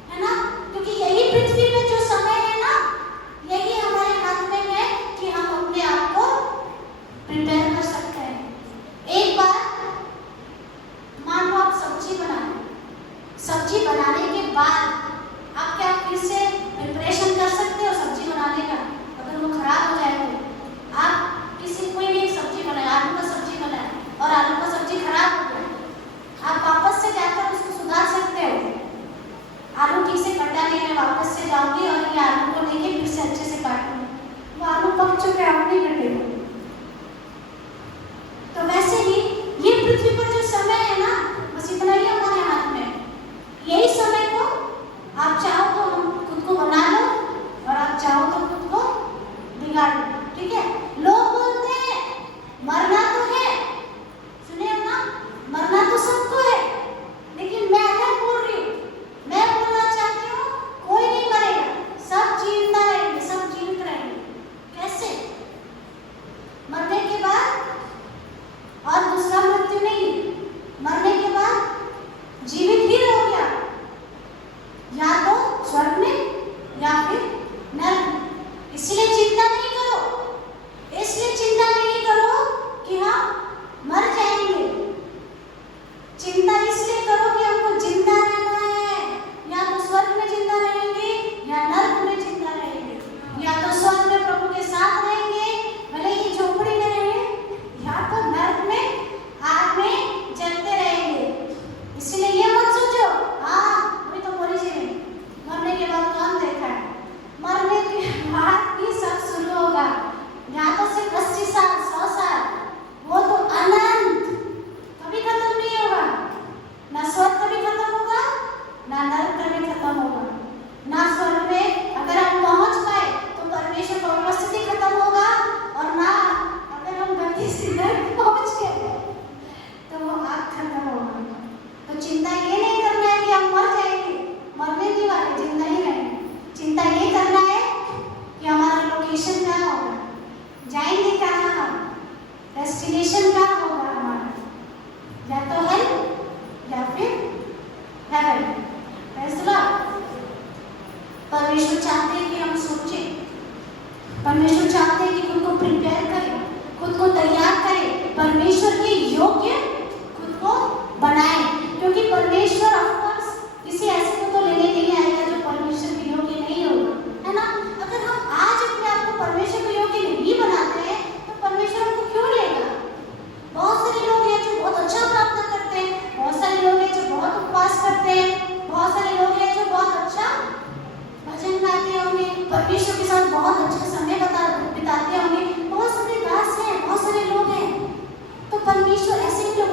है ना। क्योंकि यही पृथ्वी पे जो समय है ना, यही हमारे हाथ में है कि हम अपने आप को प्रिपेयर कर सकते हैं। एक बार मान लो आप सब्जी बनाने के बाद आप क्या फिर से प्रिपरेशन कर सकते हो सब्जी बनाने का? अगर वो खराब हो जाए तो आप कोई भी एक सब्जी बनाए, आलू का सब्जी बनाए और आलू का सब्जी खराब हो गया, आप वापस से जाकर उसको सुधार सकते हो। आलू ठीक से कटा नहीं, मैं वापस से जाऊंगी और ये आलू को लेके फिर से अच्छे से काटूंगी, वो आलू पक चुके हैं, आप नहीं कटेगा। तो वैसे ही ये पृथ्वी पर जो समय है ना, बस इतना ही हमारे हाथ में। यही समय को आप चाहो तो खुद को बना लो और आप चाहो तो खुद को बिगाड़ लो, ठीक है। लोग बोलते हैं मरना तो है, सुने हो ना, मरना तो सबको है, लेकिन मैं अलग बोल रही हूँ। मैं बोलना चाहती हूँ कोई नहीं मरेगा, सब जीवित रहेंगे, सब जीवित रहेंगे। कैसे? मरने के बाद और दूसरा मृत्यु नहीं, मरने के बाद जीवित ही रहोगे आप, या तो स्वर्ग में या फिर नरक में। इसलिए चिंता नहीं करो, इसलिए चिंता नहीं करो कि हम मर जाएंगे, चिंता इसलिए करो कि हमको जिंदा रहना है। या तो स्वर्ग में जिंदा रहेंगे या नरक में जिंदा रहेंगे, या तो स्वर्ग में प्रभु के साथ रहेंगे भले ही झोपड़ी में रहें, या तो नरक में आग में जलते रहेंगे। इसलिए ये मत सोचो हाँ वही तो मरी जी मरने के बाद कौन देखा है, मरने के बाद भी सब शुरू होगा। यहाँ तो सिर्फ 80 साल 100 साल, वो तो अनंत कभी खत्म नहीं होगा। ना स्वर्ग कभी खत्म होगा, ना नरक कभी खत्म होगा। ना स्वर्ग में अगर हम पहुंच पाए तो परमेश्वर का उपस्थिति खत्म होगा, और ना अगर हम गलती से नरक पहुंच गए तो वो आग खत्म होगा। तो चिंता ये नहीं करना है कि हम मर जाएंगे, मरने नहीं वाले, जिंदा ही रहेंगे। चिंता ये करना है कि हमारा लोकेशन क्या होगा, जाएंगे कहाँ हम, डेस्टिनेशन क्या होगा हमारा, या तो हेल या फिर हेवन। फैसला परमेश्वर चाहते हैं कि हम सोचें, परमेश्वर चाहते हैं कि खुद को प्रिपेयर करें, खुद को तैयार करें, परमेश्वर के योग्य खुद को बनाएं। क्योंकि परमेश्वर ऑफकोर्स किसी ऐसे को तो लेने नहीं आएगा जो परमेश्वर के योग्य नहीं होगा, है ना। अगर हम आज अपने आप को परमेश्वर के योग्य नहीं बनाते हैं तो परमेश्वर हमको क्यों लेगा? बहुत सारे लोग हैं जो बहुत अच्छा प्रार्थना करते हैं, बहुत सारे लोग हैं जो बहुत उपवास करते हैं, बहुत सारे लोग हैं जो बहुत अच्छा भजन गाते होंगे, परमेश्वर के साथ बहुत अच्छा समय बिताते होंगे, बहुत सारे दास हैं, बहुत सारे लोग हैं। तो परमेश्वर ऐसे क्यों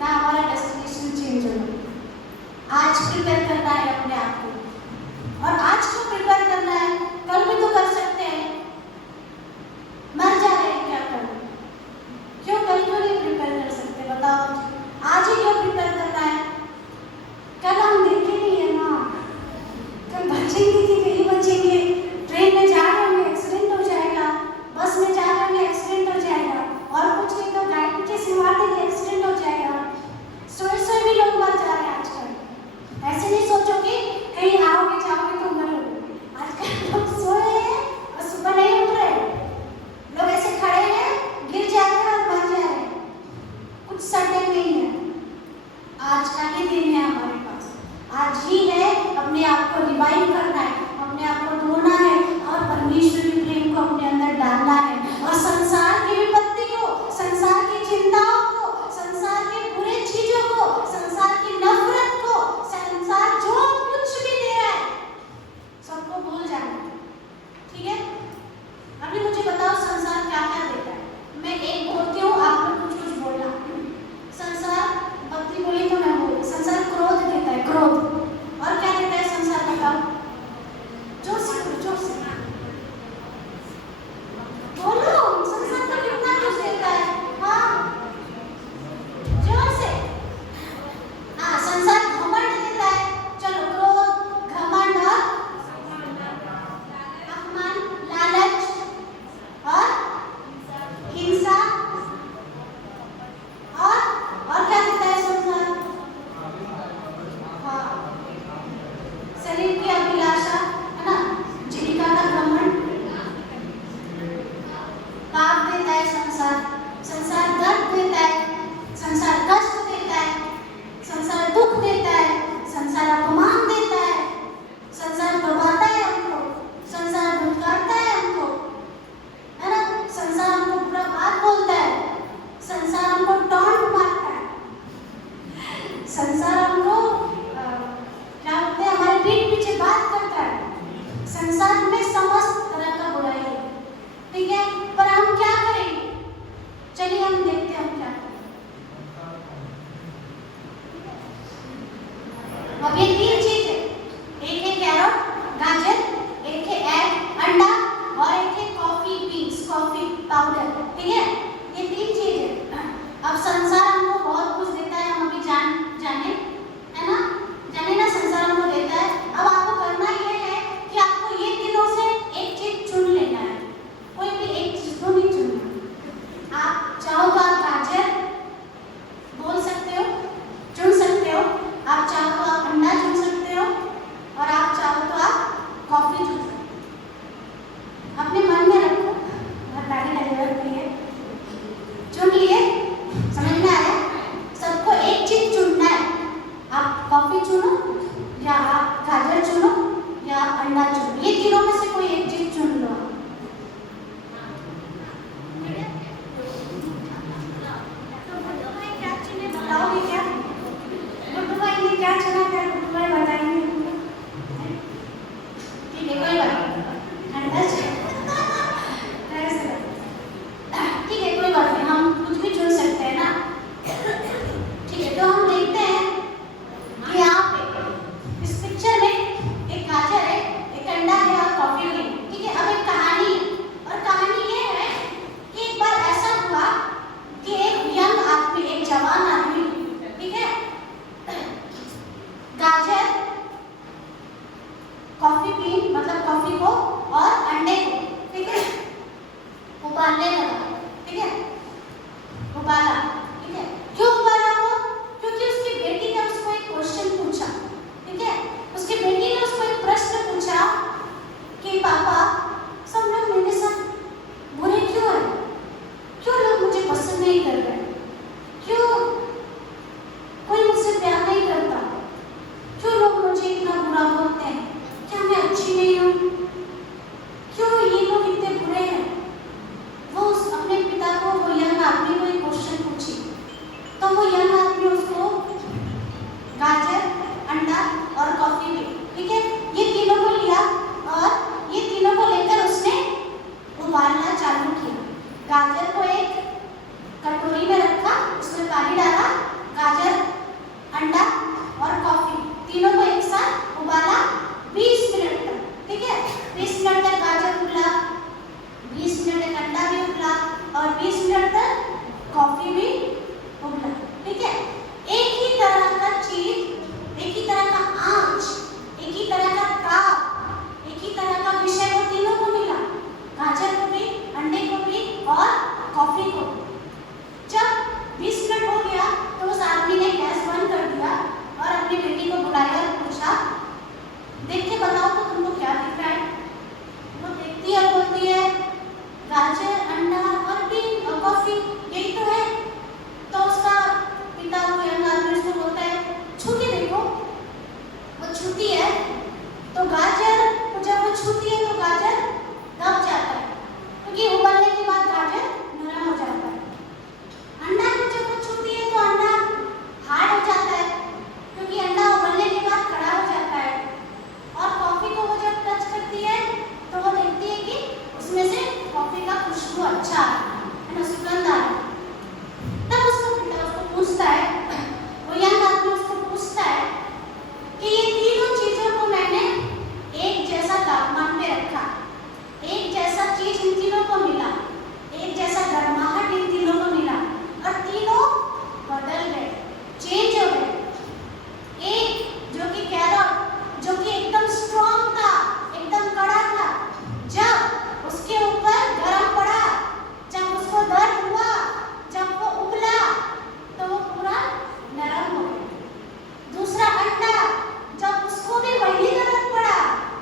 ना हमारा डेस्टिनेशन चेंज होगा। आज प्रिपेयर करना है अपने आप को, और आज को प्रिपेयर करना है, कल भी तो कर सकते हैं। मर जा रहे हैं, क्या करें? क्यों कल क्यों नहीं प्रिपेयर कर सकते? बताओ, आज ही क्यों प्रिपेयर करना है? कल हम देखे नहीं है ना, कल बचेंगे कि नहीं बचेंगे? ट्रेन में जा रहे होंगे, एक्सीडेंट हो जाएगा, बस में जा रहे होंगे, एक्सीडेंट हो जाएगा, और कुछ नहीं तो गाड़ी के सिवा देंगे, एक्सीडेंट हो जाएगा। सोए सोए भी लोग मर जा रहे हैं आजकल। ऐसे नहीं सोचोगे कहीं आओगे जाओगे तो मरोगे। आजकल लोग सोए हैं और सुबह नहीं उठ रहे, लोग ऐसे खड़े हैं, गिर जा रहे हैं और मर जा रहे हैं, कुछ सर्टेन नहीं है। आज का ही दिन है हमारे पास, आज ही है अपने आप को रिवाइव करना है, अपने आप को धोना है और परमेश्वर के प्रेम को अपने अंदर डालना है, और संसार की विपत्ति को, संसार की चिंताओं को, संसार के बुरे चीजों को, संसार की नफरत को, संसार जो कुछ भी दे रहा है सबको भूल जाना है। ठीक है? अभी मुझे बताओ संसार क्या क्या देता है? मैं एक बोलती हूँ, आप लोग कुछ कुछ बोलना। संसार, भक्ति बोली तो मैं बोली, संसार क्रोध देता है, क्रोध। और क्या देता है संसार? बताओ, जोर से बोलो, जोर से बोलो। संसार तो कितना कुछ देता है, हाँ, जोर से। हाँ, संसार घमंड देता है, चलो, क्रोध, घमंड और अपमान, लालच और हिंसा, और क्या देता है संसार? हाँ, शरीर की अभिलाषा, है ना, जीविका का घमंड, पाप देता है संसार। संसार दर्द देता है, संसार कष्ट देता है, संसार दुख देता है, संसार अपमान देता है, संसार दबाता है हमको, संसार धुतकारता है हमको, है ना, संसार हमको बुरा बात बोलता है, संसार हमको टॉन्ट मारता है, संसार हमको क्या बोलते हैं, हमारे पीठ पीछे बात करता है। संसार में समस्त तरह का बुराई है, ठीक है? पर हम क्या करेंगे? चलिए हम देखते हैं हम क्या करें। अब ये तीन चीज है, एक है कैरट, गाजर, एक है एग, अंडा, और एक है कॉफी बीन्स, कॉफी पाउडर, ठीक है? ये तीन चीज है। अब संसार हमको बहुत कुछ देता है, हम अभी जाने, है ना, जाने ना, संसार हमको देता है। अब आपको करना ये है कि आपको ये तीनों से एक चीज चुन लेना है, कोई भी एक चीज को नहीं चुनना। आप चाहो तो आप गाजर बोल सकते हो, चुन सकते हो, आप चाहो तो आप अंडा चुन सकते हो, और आप चाहो तो आप कॉफी चुन सकते हो। अपने मन में रखो, गाड़ी डिलीवर करी है, चुन लिए, समझ में आया? सबको एक चीज चुनना है, आप कॉफी चुनो, या आप गाजर चुनो, या आप अंडा चुनो, ये तीनों में से कोई एक चीज चुन लो। बताओगे क्या? गुड्डू भाई ने क्या चुना? क्या गुड्डू भाई बताएंगे? ठीक है, कोई बात नहीं, अंडा ठीक है, कोई बात नहीं, हम कुछ भी चुन सकते हैं ना। ठीक है, तो हम देखते हैं कि यहाँ पे इस पिक्चर में एक गाजर है, एक अंडा है और कॉफी है, ठीक है? अब एक कहानी है, और कहानी ये है कि एक बार ऐसा हुआ कि एक यंग आदमी, एक जवान आदमी, ठीक है, गाजर, कॉफी बीन, मतलब कॉफी को और अंडे को, ठीक है, उबालने लगा, ठीक है, उबाला, ठीक है। क्यों उबाला वो? क्योंकि उसकी बेटी ने उसको एक क्वेश्चन पूछा, ठीक है, उसकी बेटी ने उसको एक प्रश्न पूछा कि पापा, सब लोग मेरे साथ बुरे क्यों हैं? क्यों लोग मुझे पसंद नहीं कर रहे? क्यों कोई मुझसे प्यार नहीं करता? क्यों लोग मुझे इतना बुरा बोलते हैं? क्या मैं अच्छी नहीं हूँ? क्यों ये लोग इतने बुरे हैं? वो अपने पिता को, वो यंग आदमी को एक क्वेश्चन पूछी, तो वो यंग आदमी उसको गाजर, अंडा और कॉफी भी, ठीक है, ये तीनों को लिया, और ये तीनों को लेकर उसने उबालना चालू किया। गाजर को एक कटोरी में रखा, उसमें पानी डाला, गाजर कॉफी भी उबला। ठीक है, एक ही तरह का चीज, एक ही तरह का आंच, एक ही तरह का ताप, एक ही तरह का विषय वो तीनों को मिला, गाजर को भी, अंडे को भी और कॉफी को। जब 20 मिनट हो गया तो उस आदमी ने गैस बंद कर दिया और अपनी बेटी को बुलाया और पूछा, देख के बताओ तो तुमको क्या दिख रहा है? वो देखती है, बोलती है गाजर, अंडा और बीन और कॉफी, यही तो है। तो उसका पिता वो यंग आदमी उसको बोलता है, छू के देखो। वो छूती है तो गाजर, तो जब वो छूती है तो गाजर दब जाता है, क्योंकि उबलने के बाद गाजर नरम हो जाता है। अंडा को जब वो छूती है तो अंडा हार्ड हो जाता है, क्योंकि अंडा उबलने के बाद कड़ा हो जाता है। और कॉफी को वो जब टच करती है तो वो देखती है कि उसमें से कॉफी का खुशबू अच्छा है ना, सुगंध आ रहा है। तब उसको पिता उसको पूछता है, वो यंग आदमी उसको पूछता है कि ये तीनों चीजों को मैंने एक जैसा तापमान पे रखा, एक जैसा चीज इन तीनों को मिला, एक जैसा गर्माहट इन तीनों को मिला और तीनों बदल गए, चेंज हो गए। एक जो कि कैरट, जो कि एकदम स्ट्रॉन्ग था, एकदम कड़ा था, जब उसके ऊपर गरम पड़ा, जब उसको दर्द हुआ, जब वो उबला तो वो पूरा नरम हो गया। दूसरा अंडा, जब उसको भी वही दर्द पड़ा,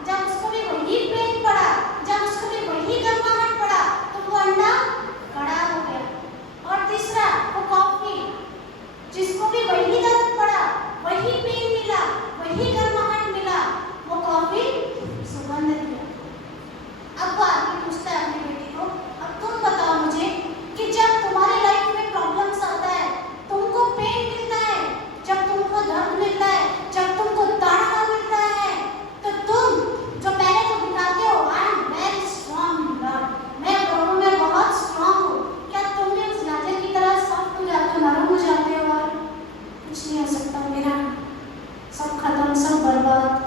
जब उसको भी वही पेन पड़ा, जब उसको भी वही गर्माहट पड़ा तो वो अंडा कड़ा हो गया। और तीसरा वो कॉफी, जिसको भी वही दर्द पड़ा, वही पेन मिला, वही गर्माहट मिला, वो कॉफी सुगंध दिया। अब वो आदमी पूछता है अपनी बेटी को, अब तुम बताओ मुझे कि जब तुम्हारे लाइफ में प्रॉब्लम्स आता है, तुमको पेन मिलता है, जब तुमको दर्द मिलता है, जब तुमको ताड़ना मिलता है, तो तुम जो पहले तो दिखाते हो I am very strong Lord, मैं प्रभु में बहुत स्ट्रॉन्ग हूँ, क्या तुम भी उस गाजर की तरह सॉफ्ट हो जाते हो, नरम हो जाते हो और कुछ नहीं हो सकता मेरा, सब खत्म, सब बर्बाद?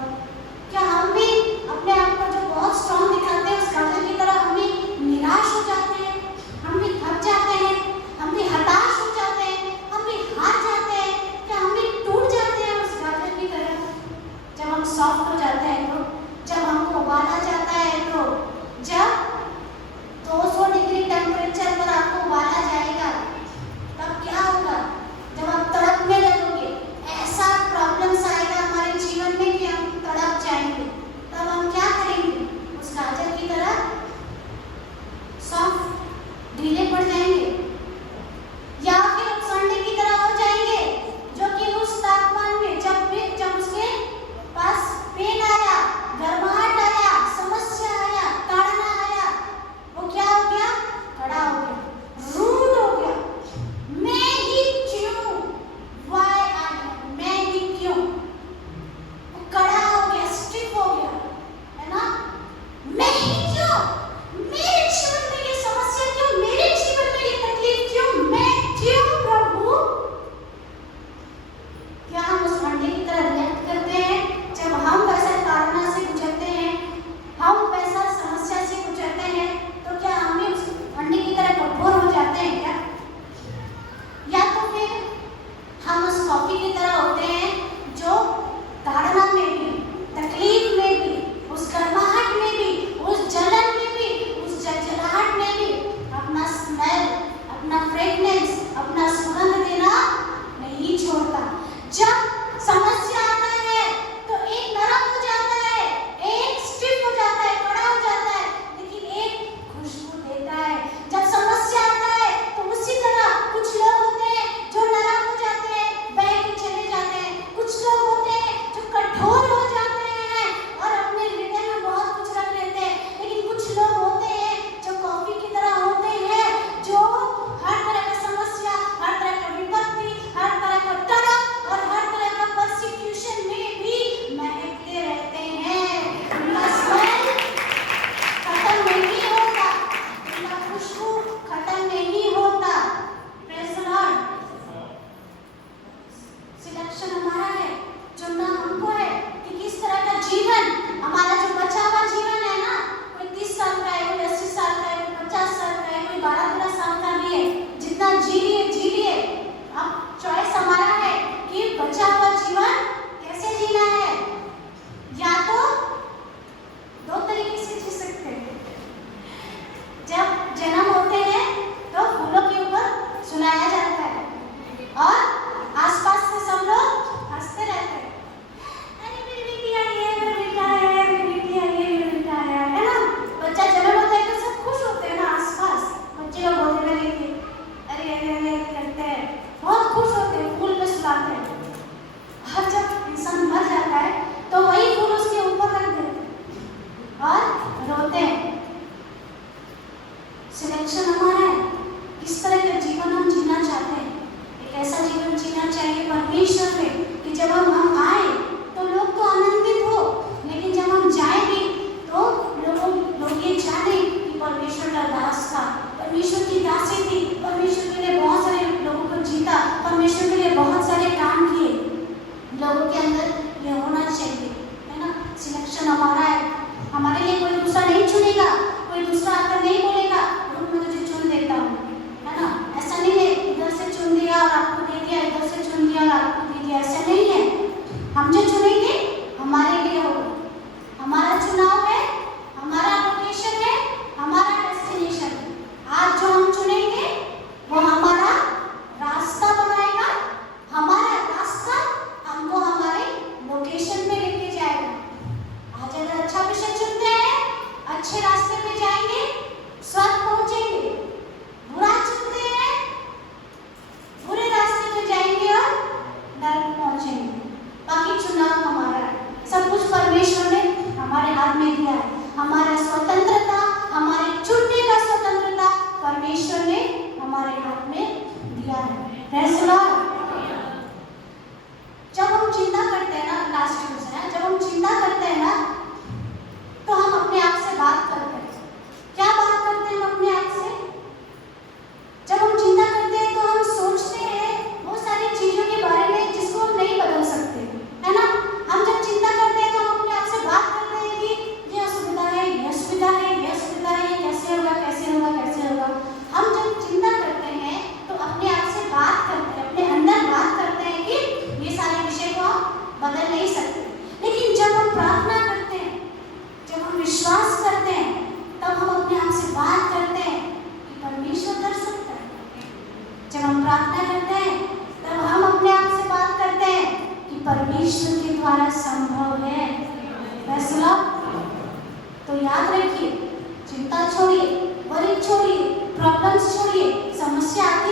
क्या हम भी अपने आप को जो बहुत स्ट्रॉन्ग दिखाते हैं उस गाजर की तरह हम भी निराश हो जाते हैं, हम भी थक जाते हैं, हम भी हताश हो जाते हैं, हम भी हार जाते हैं? क्या हम भी टूट जाते हैं उस गाजर की तरह जब हम सॉफ्ट हो जाते हैं? तो जब हमको उबाला जाता है, तो जब 200 डिग्री टेम्परेचर पर आपको उबाला जाएगा तब क्या होगा? जब आप तड़पने लगोगे, ऐसा प्रॉब्लम्स आएगा हमारे जीवन में कि हम तड़प जाएंगे, तब हम क्या करेंगे? उस गाजर की तरह सॉफ्ट, ढीले पड़ जाएंगे, या फिर उस अंडे की तरह हो जाएंगे जो कि उस तापमान में जब उसके पास पेन आया, गर्माहट आया, समस्या आया, ताड़ना आया, वो क्या हो गया? कड़ा हो गया, रूड हो गया। मैं ही क्यों? Why I? मैं ही क्यों? वो कड़ा हो गया, स्टिफ हो गया, है ना? मैं ही क्यों? मेरे जीवन में ये समस्या क्यों? मेरे जीवन में ये तकलीफ क्यों? मैं क्यों प्रभु? क्या हम उस अंडे की तरह रिएक्ट करते हैं जब हम वैसा ताड़ना से गुजरते हैं, हम वैसा समस्या से गुजरते हैं, तो क्या हम भी उस अंडे की तरह कठोर हो जाते हैं क्या? या तो फिर हम उस कॉफी की तरह होते हैं जो ताड़ना में भी, तकलीफ में भी, उस गर्माहट में भी, उस जलन में भी, उस जलजलाहट में भी अपना स्मेल, अपना फ्रेगनेंस, अपना सुगंध देना नहीं छोड़ता। जब समस्या आता है तो एक नरम हो जाता है, एक स्टिफ हो जाता है, कड़ा हो जाता है, लेकिन एक खुशबू देता है। जब समस्या आता है तो उसी तरह कुछ लोग होते हैं जो नरम हो जाते हैं, बह के चले जाते हैं, कुछ लोग होते हैं जो कठोर हो जाते हैं और अपने हृदय में बहुत कुछ रख लेते हैं, लेकिन कुछ लोग होते हैं जो कॉफी की तरह होते हैं, जो हर तरह की समस्या, हर तरह की विपत्ति, हर तरह का तड़प और हर तरह जब हम आए तो लोग तो आनंदित हो, लेकिन जब हम जाएंगे तो लोग ये जाने कि परमेश्वर का दास था, परमेश्वर की दासी थी, परमेश्वर के लिए बहुत सारे लोगों को जीता, परमेश्वर के लिए बहुत सारे काम किए। लोगों के अंदर ये होना चाहिए, है ना। सिलेक्शन हमारा है, हमारे लिए कोई दूसरा नहीं चुनेगा, कोई दूसरा आकर नहीं बोलेगा मैं तुझे चुन देता हूँ, है ना। ऐसा नहीं है इधर से चुन दिया और आपको दे दिया, इधर से चुन दिया और आपको दे दिया, ऐसा नहीं है। हम जो चुनेंगे हमारे लिए होगा, हमारा चुनाव है, हमारा लोकेशन है, हमारा डेस्टिनेशन है। आज जो हम चुनेंगे वो हमारा रास्ता बनाएगा, हमारा रास्ता हमको हमारे लोकेशन में लेके जाएगा। आज अगर अच्छा विषय चुनते हैं, अच्छे रास्ते पे जाएंगे, स्वर्ग पहुंचेंगे। बुरा चुनते हैं, बुरे रास्ते पे जाएंगे और नरक पहुंचेंगे। बाकी चुनाव हमारा है, सब कुछ परमेश्वर ने हमारे हाथ में दिया है। हमारा स्वतंत्रता, हमारे चुनने का स्वतंत्रता परमेश्वर ने हमारे हाथ में दिया है। Praise the Lord. जब हम चिंता करते हैं ना, लास्ट क्वेश्चन है, जब हम चिंता करते हैं ना तो हम अपने आप से बात करते हैं। क्या बात करते हैं हम अपने आप से? जब हम चिंता करते हैं तो हम सोचते हैं वो सारी चीजों के बारे में जिसको हम नहीं बदल सकते, है ना। हम जब चिंता करते हैं तो हम अपने आप से बात करते हैं कि ये असुविधा है, ये असुविधा है, ये असुविधा है, ये कैसे होगा, कैसे होगा, कैसे होगा। हम जब चिंता करते हैं तो अपने आप से बात करते हैं, अपने अंदर बात करते हैं कि ये सारे विषय को हम बदल नहीं सकते। लेकिन जब हम प्रार्थना करते हैं, जब हम विश्वास करते हैं, तब हम अपने आप से बात करते हैं कि परमेश्वर कर सकता है। जब हम प्रार्थना करते हैं तब हम अपने आप से बात करते हैं कि परमेश्वर के द्वारा संभव है। फैसला तो याद रखिए, चिंता छोड़िए, वरी छोड़िए, प्रॉब्लम्स छोड़िए। समस्या आती